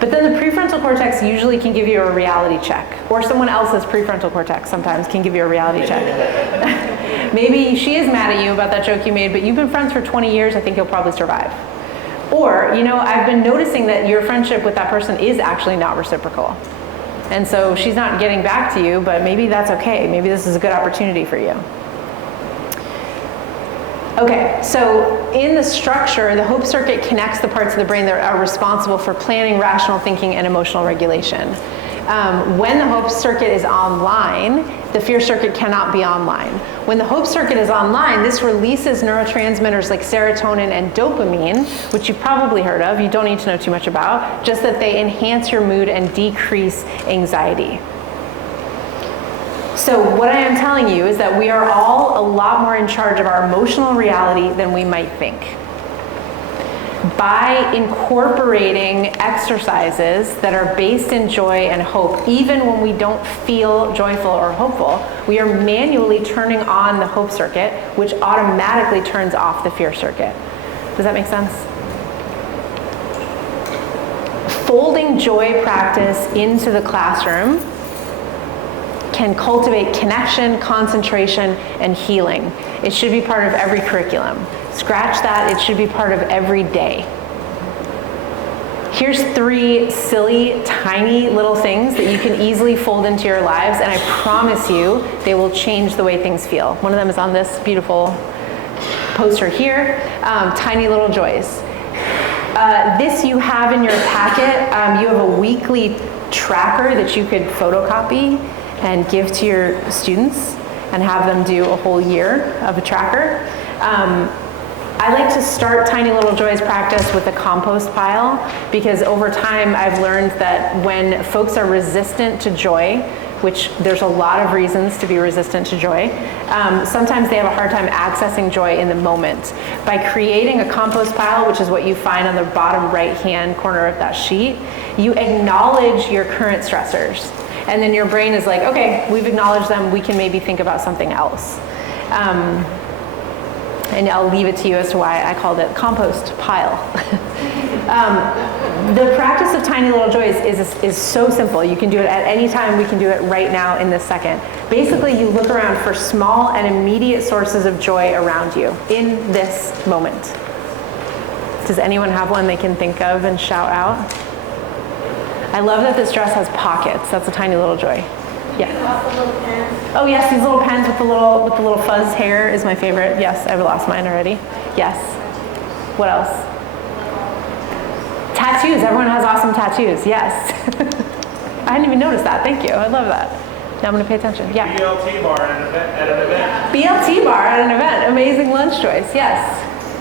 But then the prefrontal cortex usually can give you a reality check, or someone else's prefrontal cortex sometimes can give you a reality check. Maybe she is mad at you about that joke you made, but you've been friends for 20 years, I think you'll probably survive. Or, you know, I've been noticing that your friendship with that person is actually not reciprocal. And so she's not getting back to you, but maybe that's okay. Maybe this is a good opportunity for you. Okay, so in the structure, the hope circuit connects the parts of the brain that are responsible for planning, rational thinking, and emotional regulation. When the hope circuit is online, The fear circuit cannot be online. When the hope circuit is online, this releases neurotransmitters like serotonin and dopamine, which you've probably heard of, you don't need to know too much about, just that they enhance your mood and decrease anxiety. So what I am telling you is that we are all a lot more in charge of our emotional reality than we might think. By incorporating exercises that are based in joy and hope, even when we don't feel joyful or hopeful, we are manually turning on the hope circuit, which automatically turns off the fear circuit. Does that make sense? Folding joy practice into the classroom can cultivate connection, concentration, and healing. It should be part of every curriculum. Scratch that, it should be part of every day. Here's 3 silly, tiny little things that you can easily fold into your lives, and I promise you, they will change the way things feel. One of them is on this beautiful poster here, tiny little joys. This you have in your packet. You have a weekly tracker that you could photocopy and give to your students and have them do a whole year of a tracker. I like to start Tiny Little Joys practice with a compost pile, because over time I've learned that when folks are resistant to joy, which there's a lot of reasons to be resistant to joy, sometimes they have a hard time accessing joy in the moment. By creating a compost pile, which is what you find on the bottom right-hand corner of that sheet, you acknowledge your current stressors. And then your brain is like, okay, we've acknowledged them, we can maybe think about something else. And I'll leave it to you as to why I called it compost pile. The practice of Tiny Little Joys is so simple. You can do it at any time. We can do it right now in this second. Basically, you look around for small and immediate sources of joy around you in this moment. Does anyone have one they can think of and shout out? I love that this dress has pockets. That's a tiny little joy. Yeah. Oh yes, these little pens with the little fuzz hair is my favorite. Yes, I've lost mine already. Yes. What else? Tattoos. Everyone has awesome tattoos. Yes. I hadn't even noticed that. Thank you. I love that. Now I'm going to pay attention. Yeah. BLT bar at an event. BLT bar at an event. Amazing lunch choice. Yes.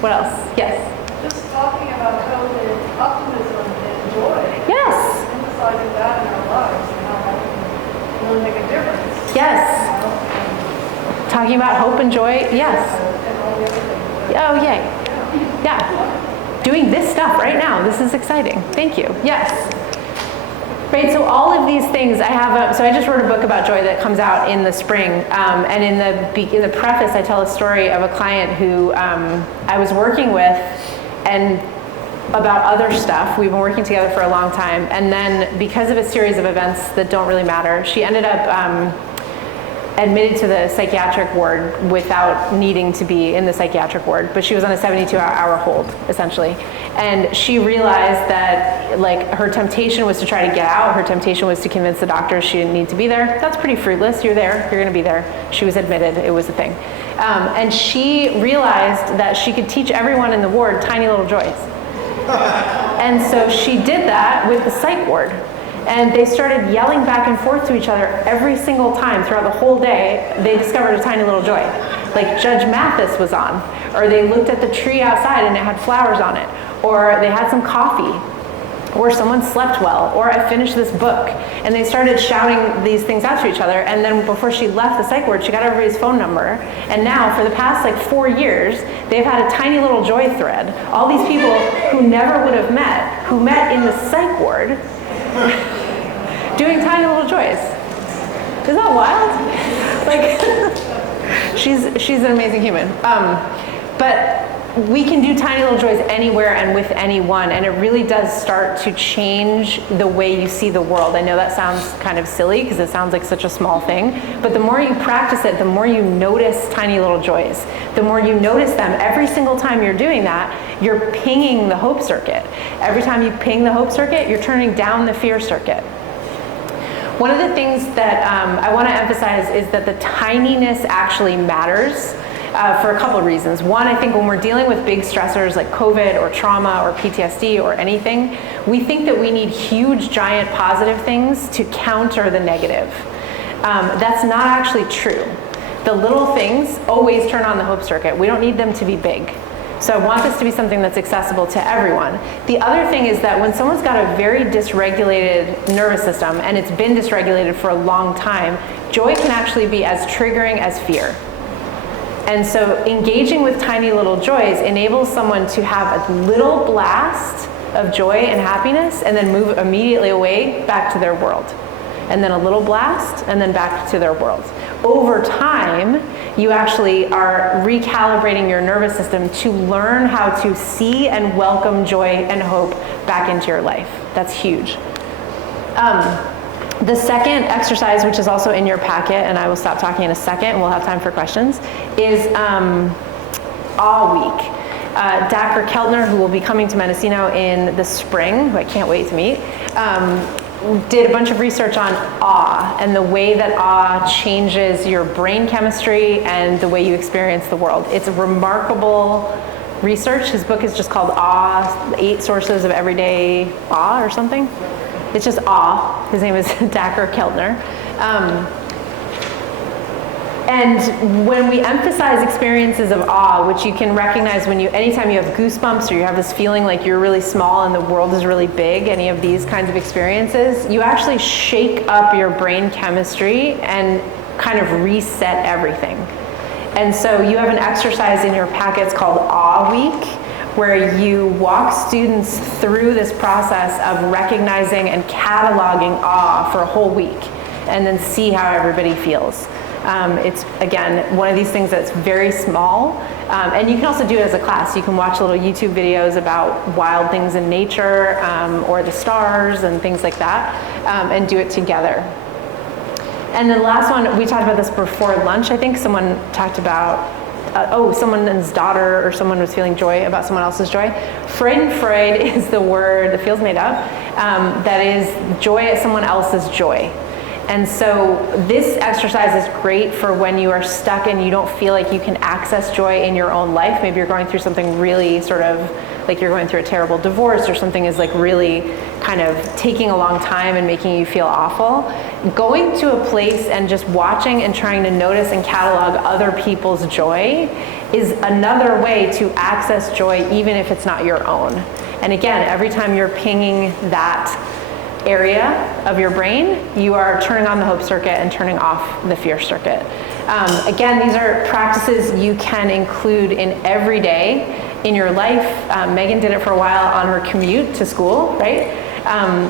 What else? Yes. Just talking about COVID, optimism and joy. Yes. Emphasizing that in our lives and how that can really make a difference. Yes. Talking about hope and joy. Yes. And all the other things. Oh, yay. Yeah. Doing this stuff right now. This is exciting. Thank you. Yes. Right, so all of these things, so I just wrote a book about joy that comes out in the spring, and in the preface I tell a story of a client who I was working with, and about other stuff. We've been working together for a long time, and then because of a series of events that don't really matter, she ended up admitted to the psychiatric ward without needing to be in the psychiatric ward, but she was on a 72-hour hold, essentially. And she realized that like her temptation was to try to get out, her temptation was to convince the doctors she didn't need to be there. That's pretty fruitless. You're there, you're gonna be there. She was admitted, it was a thing. And she realized that she could teach everyone in the ward tiny little joys. And so she did that with the psych ward. And they started yelling back and forth to each other every single time throughout the whole day. They discovered a tiny little joy. Like Judge Mathis was on, or they looked at the tree outside and it had flowers on it, or they had some coffee, or someone slept well, or I finished this book. And they started shouting these things out to each other. And then before she left the psych ward, she got everybody's phone number. And now for the past like 4 years, they've had a tiny little joy thread. All these people who never would have met, who met in the psych ward, doing tiny little joys. Isn't that wild? Like, she's an amazing human. But we can do tiny little joys anywhere and with anyone, and it really does start to change the way you see the world. I know that sounds kind of silly because it sounds like such a small thing, but the more you practice it, the more you notice tiny little joys. The more you notice them, every single time you're doing that, you're pinging the hope circuit. Every time you ping the hope circuit, you're turning down the fear circuit. One of the things that I want to emphasize is that the tininess actually matters. For a couple of reasons. One, I think when we're dealing with big stressors like COVID or trauma or PTSD or anything, we think that we need huge, giant positive things to counter the negative. That's not actually true. The little things always turn on the hope circuit. We don't need them to be big. So I want this to be something that's accessible to everyone. The other thing is that when someone's got a very dysregulated nervous system, and it's been dysregulated for a long time, joy can actually be as triggering as fear. And so engaging with tiny little joys enables someone to have a little blast of joy and happiness and then move immediately away back to their world. And then a little blast and then back to their world. Over time, you actually are recalibrating your nervous system to learn how to see and welcome joy and hope back into your life. That's huge. The second exercise, which is also in your packet, and I will stop talking in a second and we'll have time for questions, is Awe Week. Dr. Keltner, who will be coming to Mendocino in the spring, who I can't wait to meet, did a bunch of research on awe and the way that awe changes your brain chemistry and the way you experience the world. It's a remarkable research. His book is just called Awe, 8 Sources of Everyday Awe or something. It's just Awe. His name is Dr. Keltner. And when we emphasize experiences of awe, which you can recognize anytime you have goosebumps or you have this feeling like you're really small and the world is really big, any of these kinds of experiences, you actually shake up your brain chemistry and kind of reset everything. And so you have an exercise in your packets called Awe Week, where you walk students through this process of recognizing and cataloging awe for a whole week, and then see how everybody feels. It's, again, one of these things that's very small, and you can also do it as a class. You can watch little YouTube videos about wild things in nature, or the stars and things like that, and do it together. And then the last one, we talked about this before lunch, I think. Someone talked about, someone's daughter or someone was feeling joy about someone else's joy. Freude is the word, it feels made up, that is joy at someone else's joy. And so this exercise is great for when you are stuck and you don't feel like you can access joy in your own life. Maybe you're going through something really sort of like you're going through a terrible divorce, or something is like really kind of taking a long time and making you feel awful. Going to a place and just watching and trying to notice and catalog other people's joy is another way to access joy, even if it's not your own. And again, every time you're pinging that area of your brain, you are turning on the hope circuit and turning off the fear circuit. Again, these are practices you can include in every day in your life. Megan did it for a while on her commute to school, right?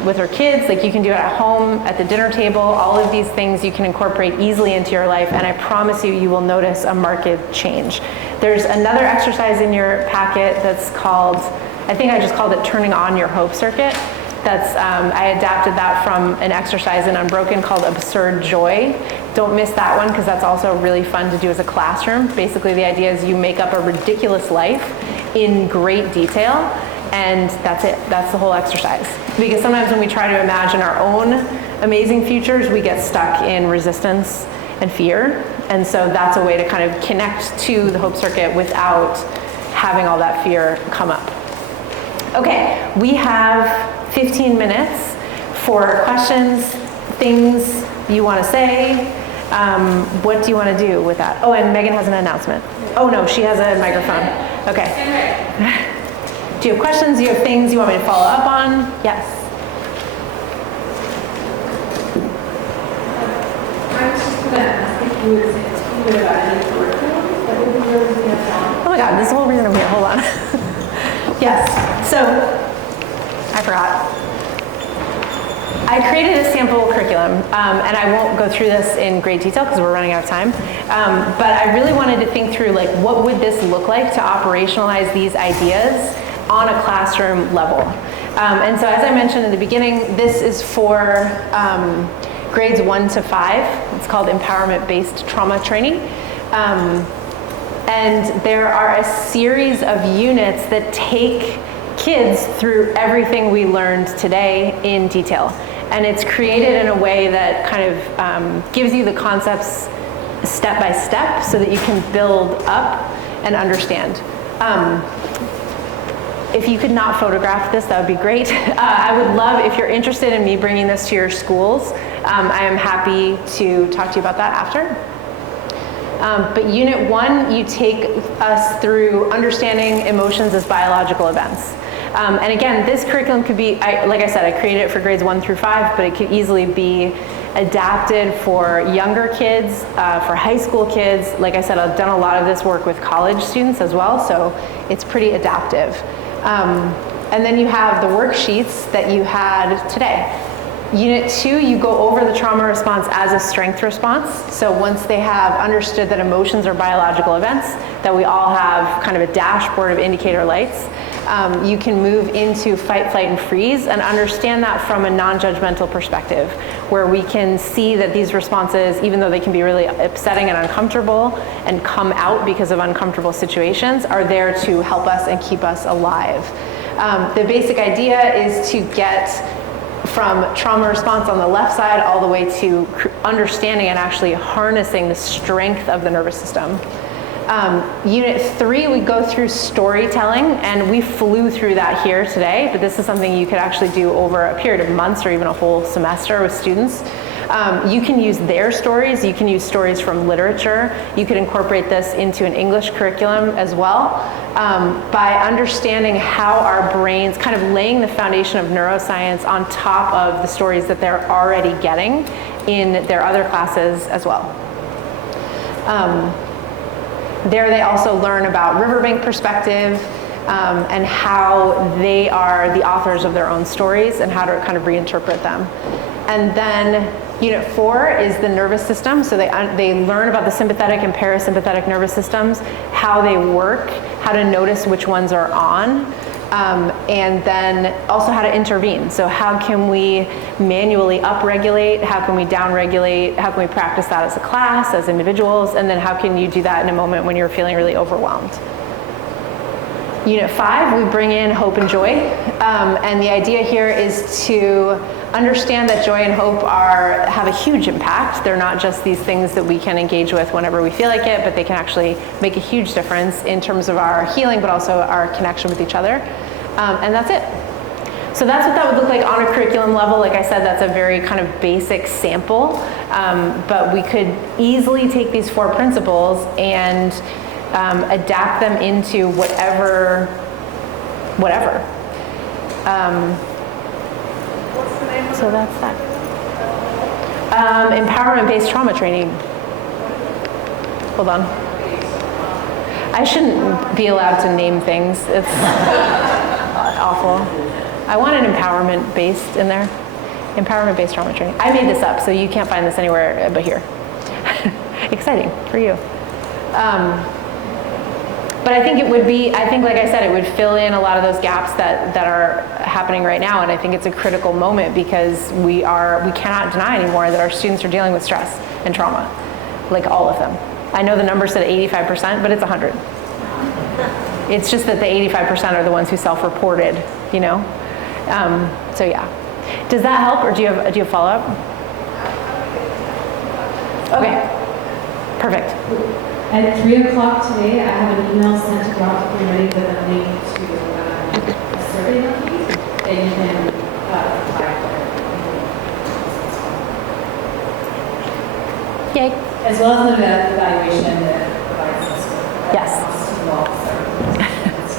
With her kids, like you can do it at home, at the dinner table. All of these things you can incorporate easily into your life, and I promise you, you will notice a marked change. There's another exercise in your packet that's called, I think I just called it turning on your hope circuit. That's, I adapted that from an exercise in Unbroken called Absurd Joy. Don't miss that one, because that's also really fun to do as a classroom. Basically, the idea is you make up a ridiculous life in great detail, and that's it. That's the whole exercise. Because sometimes when we try to imagine our own amazing futures, we get stuck in resistance and fear. And so that's a way to kind of connect to the hope circuit without having all that fear come up. Okay, we have 15 minutes for questions, things you want to say. What do you want to do with that? Oh, and Megan has an announcement. Oh no, she has a microphone. Okay. Do you have questions? Do you have things you want me to follow up on? Yes. I was just going to ask if you would say a little bit about any curriculum that would be really good. Oh my God, this is the whole reason I'm here. Hold on. Yes. So, I forgot. I created a sample curriculum, and I won't go through this in great detail because we're running out of time. But I really wanted to think through, like, what would this look like to operationalize these ideas on a classroom level. And so, as I mentioned in the beginning, this is for grades 1 to 5. It's called empowerment-based trauma training. And there are a series of units that take kids through everything we learned today in detail. And it's created in a way that kind of gives you the concepts step by step so that you can build up and understand. If you could not photograph this, that would be great. I would love, if you're interested in me bringing this to your schools, I am happy to talk to you about that after. But Unit 1, you take us through understanding emotions as biological events. And again, this curriculum could be, like I said, I created it for grades 1 through 5, but it could easily be adapted for younger kids, for high school kids. Like I said, I've done a lot of this work with college students as well, so it's pretty adaptive. And then you have the worksheets that you had today. Unit 2, you go over the trauma response as a strength response. So once they have understood that emotions are biological events, that we all have kind of a dashboard of indicator lights, you can move into fight, flight, and freeze and understand that from a non-judgmental perspective, where we can see that these responses, even though they can be really upsetting and uncomfortable and come out because of uncomfortable situations, are there to help us and keep us alive. The basic idea is to get from trauma response on the left side all the way to understanding and actually harnessing the strength of the nervous system. Unit 3, we go through storytelling, and we flew through that here today, but this is something you could actually do over a period of months or even a whole semester with students. You can use their stories, you can use stories from literature, you could incorporate this into an English curriculum as well, by understanding how our brains, kind of laying the foundation of neuroscience on top of the stories that they're already getting in their other classes as well. There they also learn about riverbank perspective, and how they are the authors of their own stories and how to kind of reinterpret them. And then Unit 4 is the nervous system. So they learn about the sympathetic and parasympathetic nervous systems, how they work, how to notice which ones are on, and then also how to intervene. So how can we manually upregulate? How can we downregulate? How can we practice that as a class, as individuals? And then how can you do that in a moment when you're feeling really overwhelmed? Unit 5, we bring in hope and joy. And the idea here is to understand that joy and hope have a huge impact. They're not just these things that we can engage with whenever we feel like it, but they can actually make a huge difference in terms of our healing, but also our connection with each other. And that's it. So that's what that would look like on a curriculum level. Like I said, that's a very kind of basic sample, but we could easily take these 4 principles and adapt them into whatever. What's the name of So that's that. Empowerment-based trauma training. Hold on. I shouldn't be allowed to name things. It's awful. I want an empowerment-based in there. Empowerment-based trauma training. I made this up, so you can't find this anywhere but here. Exciting for you. But I think it would be, like I said, it would fill in a lot of those gaps that are happening right now. And I think it's a critical moment because we cannot deny anymore that our students are dealing with stress and trauma, like all of them. I know the number said 85%, but it's 100. It's just that the 85% are the ones who self-reported, you know? So yeah. Does that help, or do you have follow-up? Okay, perfect. At 3 o'clock today, I have an email sent to Dr. Committee with a link to a survey monkey that you can apply for. Yay. As well as an evaluation that provides us with Yes. to all services.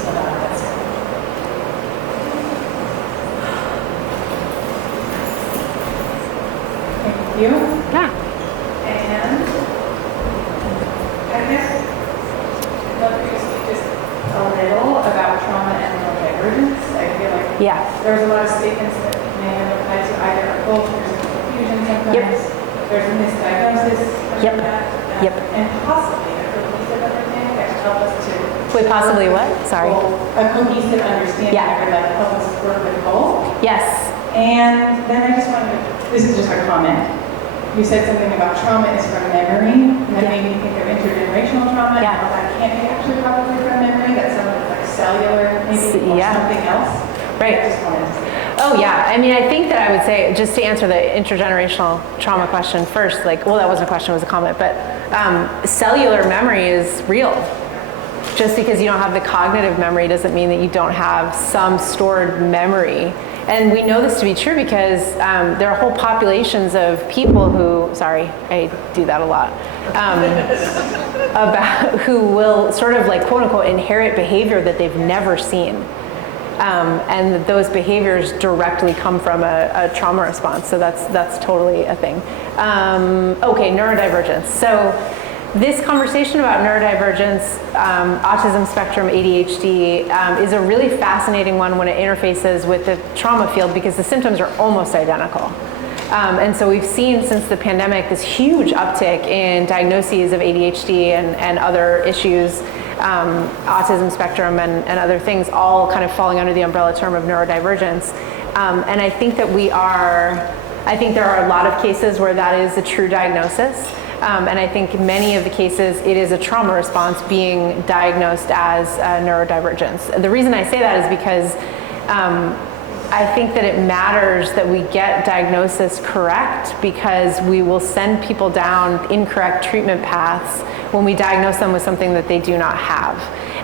Thank you. Yeah. And I guess I'd love for you to speak just a little about trauma and neurodivergence. I feel like Yeah. there's a lot of statements that may have applied to either or both. There's a confusion sometimes. Yep. There's a misdiagnosis. Yep. That, Yep. And possibly a cohesive understanding that should help us to. Wait, possibly what? Sorry. A cohesive understanding Yeah. that would like help us work with both. Yes. And then I just wanted to, this is just a comment. You said something about trauma is from memory, and that made me think of intergenerational trauma, and Yeah. how that can't be actually probably from memory, that's some of it's like cellular, maybe, or Yeah. something else. Right. I just wanted to say that. Oh yeah, I mean, I think that I would say, just to answer the intergenerational trauma question first, like, well, that wasn't a question, it was a comment, but cellular memory is real. Just because you don't have the cognitive memory doesn't mean that you don't have some stored memory And we know this to be true because there are whole populations of people who, sorry, I do that a lot, about who will sort of like quote unquote inherit behavior that they've never seen. And those behaviors directly come from a trauma response. So that's totally a thing. Okay, neurodivergence. So this conversation about neurodivergence, autism spectrum, ADHD, is a really fascinating one when it interfaces with the trauma field because the symptoms are almost identical. And so we've seen since the pandemic this huge uptick in diagnoses of ADHD and other issues, autism spectrum and other things, all kind of falling under the umbrella term of neurodivergence. And I think that I think there are a lot of cases where that is a true diagnosis. And I think many of the cases, it is a trauma response being diagnosed as neurodivergence. The reason I say that is because I think that it matters that we get diagnosis correct because we will send people down incorrect treatment paths when we diagnose them with something that they do not have.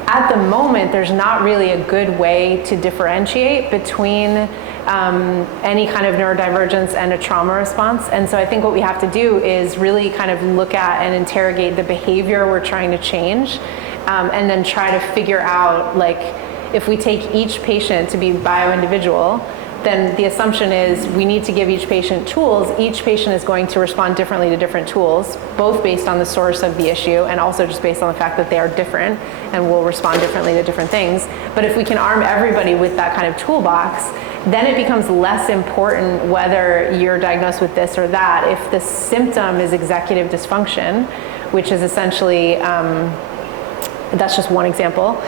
At the moment, there's not really a good way to differentiate between any kind of neurodivergence and a trauma response. And so I think what we have to do is really kind of look at and interrogate the behavior we're trying to change, and then try to figure out, like, if we take each patient to be bio-individual, then the assumption is we need to give each patient tools. Each patient is going to respond differently to different tools, both based on the source of the issue and also just based on the fact that they are different and will respond differently to different things. But if we can arm everybody with that kind of toolbox, then it becomes less important whether you're diagnosed with this or that. If the symptom is executive dysfunction, which is essentially, that's just one example,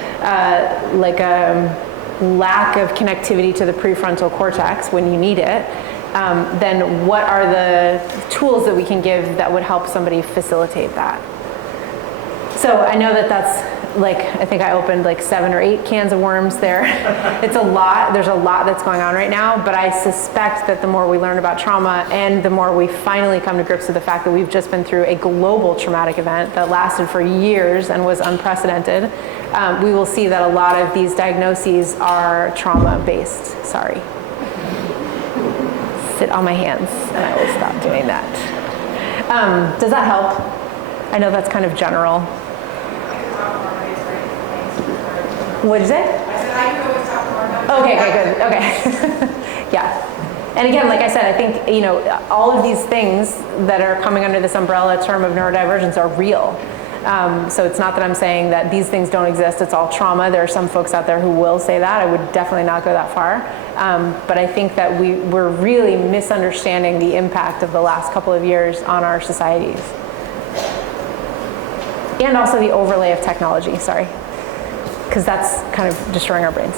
like a lack of connectivity to the prefrontal cortex when you need it, then what are the tools that we can give that would help somebody facilitate that? So I know that that's like, I think I opened like 7 or 8 cans of worms there. It's a lot, there's a lot that's going on right now, but I suspect that the more we learn about trauma and the more we finally come to grips with the fact that we've just been through a global traumatic event that lasted for years and was unprecedented, we will see that a lot of these diagnoses are trauma-based. Sorry. Sit on my hands and I will stop doing that. Does that help? I know that's kind of general. What did you say? I said I can always talk more about it. Okay, good, okay. Yeah. And again, like I said, I think, you know, all of these things that are coming under this umbrella term of neurodivergence are real. So it's not that I'm saying that these things don't exist, it's all trauma. There are some folks out there who will say that. I would definitely not go that far. But I think that we're really misunderstanding the impact of the last couple of years on our societies. And also the overlay of technology, sorry. Because that's kind of destroying our brains.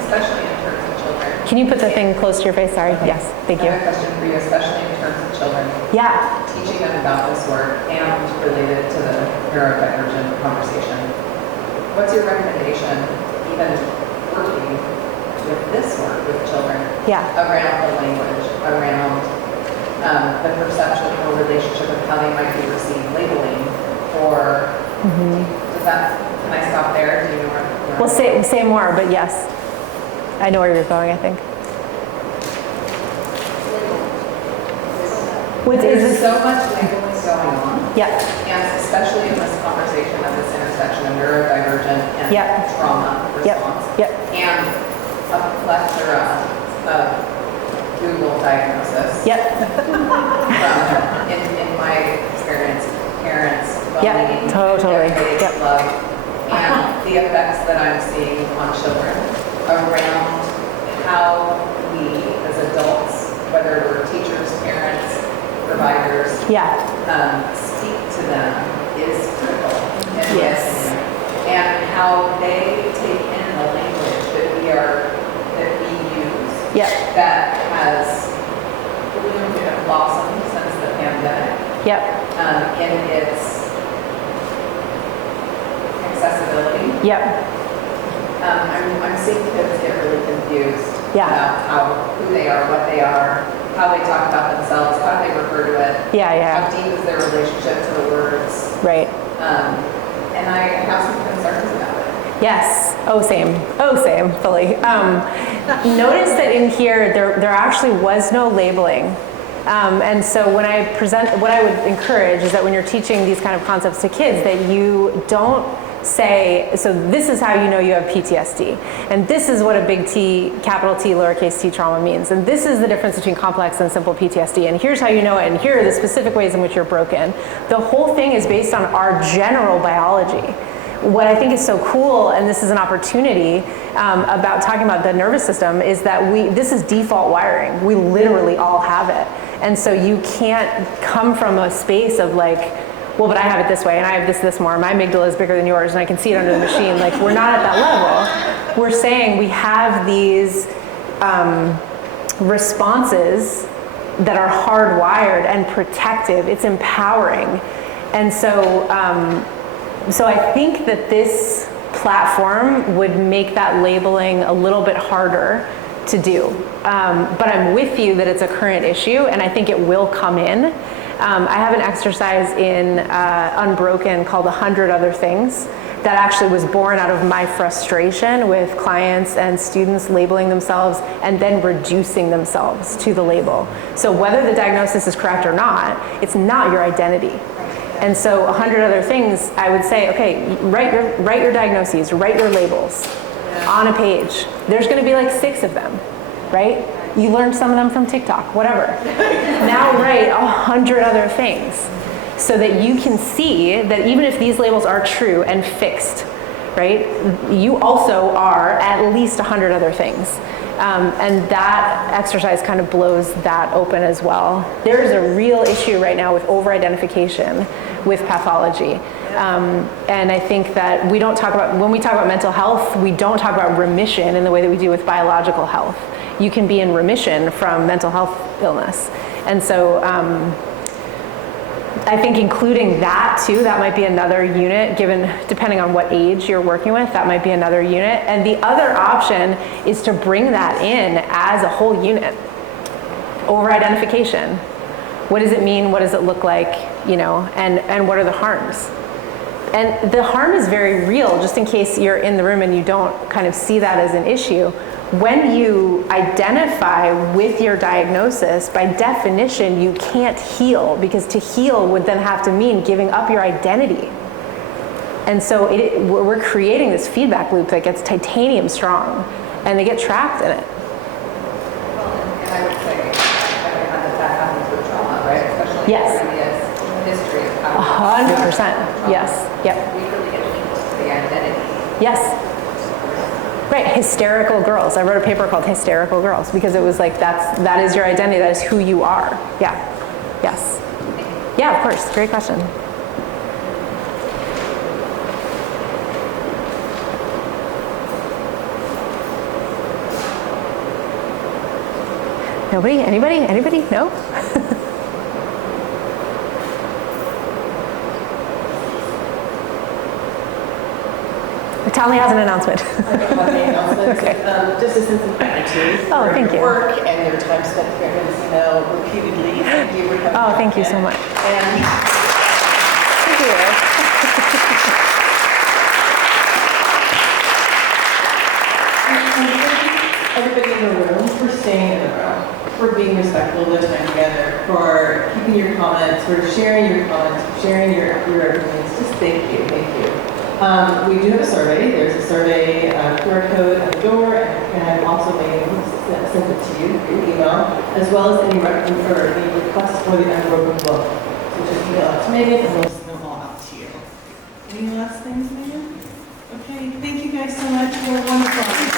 Especially in terms of children. Can you put the thing close to your face? Sorry. Yes, thank you. I have a question for you, especially in terms of children. Yeah. Teaching them about this work and related to the neurodivergent conversation. What's your recommendation, even working with this work with children? Yeah. Around the language, around the perception or relationship of how they might be receiving labeling, or does that, can I stop there? Do you know where? Well, say more, but yes. I know where you're going, I think. There's so much labeling going on. Yeah. And especially in this conversation at this intersection of neurodivergent and trauma response. And a plethora of Google diagnosis. In my experience, parents, well-meaning, totally. love, and the effects that I'm seeing on children around how we as adults, whether we're teachers, parents, providers, speak to them is critical. And how they take in the language that we use that has bloomed and blossomed since the pandemic. In its accessibility. I'm seeing kids get really confused about who they are, what they are, how they talk about themselves, how they refer to it. How deep is their relationship to the words. And I have some concerns about it. Yes. Oh, same. Oh, same. Fully. Notice that in here, there actually was no labeling. And so when I present, what I would encourage is that when you're teaching these kind of concepts to kids, that you don't say, so this is how you know you have PTSD. And this is what a big T, capital T, lowercase t trauma means. And this is the difference between complex and simple PTSD. And here's how you know it. And here are the specific ways in which you're broken. The whole thing is based on our general biology. What I think is so cool, and this is an opportunity about talking about the nervous system, is that this is default wiring. We literally all have it. And so you can't come from a space of like, well, but I have it this way, and I have this more. My amygdala is bigger than yours, and I can see it under the machine. Like, we're not at that level. We're saying we have these responses that are hardwired and protective. It's empowering. And so, so I think that this platform would make that labeling a little bit harder to do. But I'm with you that it's a current issue, and I think it will come in. I have an exercise in Unbroken called 100 Other Things that actually was born out of my frustration with clients and students labeling themselves and then reducing themselves to the label. So whether the diagnosis is correct or not, it's not your identity. And so 100 Other Things, I would say, okay, write your diagnoses, write your labels on a page. There's going to be like 6 of them, right? You learned some of them from TikTok, whatever. Now write 100 other things so that you can see that even if these labels are true and fixed, right, you also are at least 100 other things. And that exercise kind of blows that open as well. There's a real issue right now with over-identification with pathology. And I think that we don't talk about, when we talk about mental health, we don't talk about remission in the way that we do with biological health. You can be in remission from mental health illness. And so I think including that too, that might be another unit, depending on what age you're working with, that might be another unit. And the other option is to bring that in as a whole unit. Over-identification. What does it mean? What does it look like? You know, and what are the harms? And the harm is very real, just in case you're in the room and you don't kind of see that as an issue. When you identify with your diagnosis, by definition, you can't heal, because to heal would then have to mean giving up your identity. And so we're creating this feedback loop that gets titanium strong, and they get trapped in it. And I would say, that happens with trauma, right? Especially Yes. previous history of how 100%. Yes. Yep. we really get linked to the identity. Yes. Right, hysterical girls. I wrote a paper called Hysterical Girls because it was like that is your identity, that is who you are. Yeah. Yes. Yeah, of course. Great question. Nobody? Anybody? Anybody? No? Tally has an announcement. I don't have any announcements. Okay. Just a sense of gratitude Oh, for thank your you. work and your time spent here at Mendocino repeatedly. Thank you for coming. Oh, thank you back so in. much. And Thank you. everybody in the room for staying in the room, for being respectful of the time together, for keeping your comments, for sharing your comments, for sharing your opinions. Just thank you, thank you. We do have a survey. There's a survey QR code at the door, and also maybe send it to you through email, as well as any the request for the Unbroken book. So just email it to Megan, and we'll send them all out to you. Any last things, Megan? Okay, thank you guys so much for a wonderful.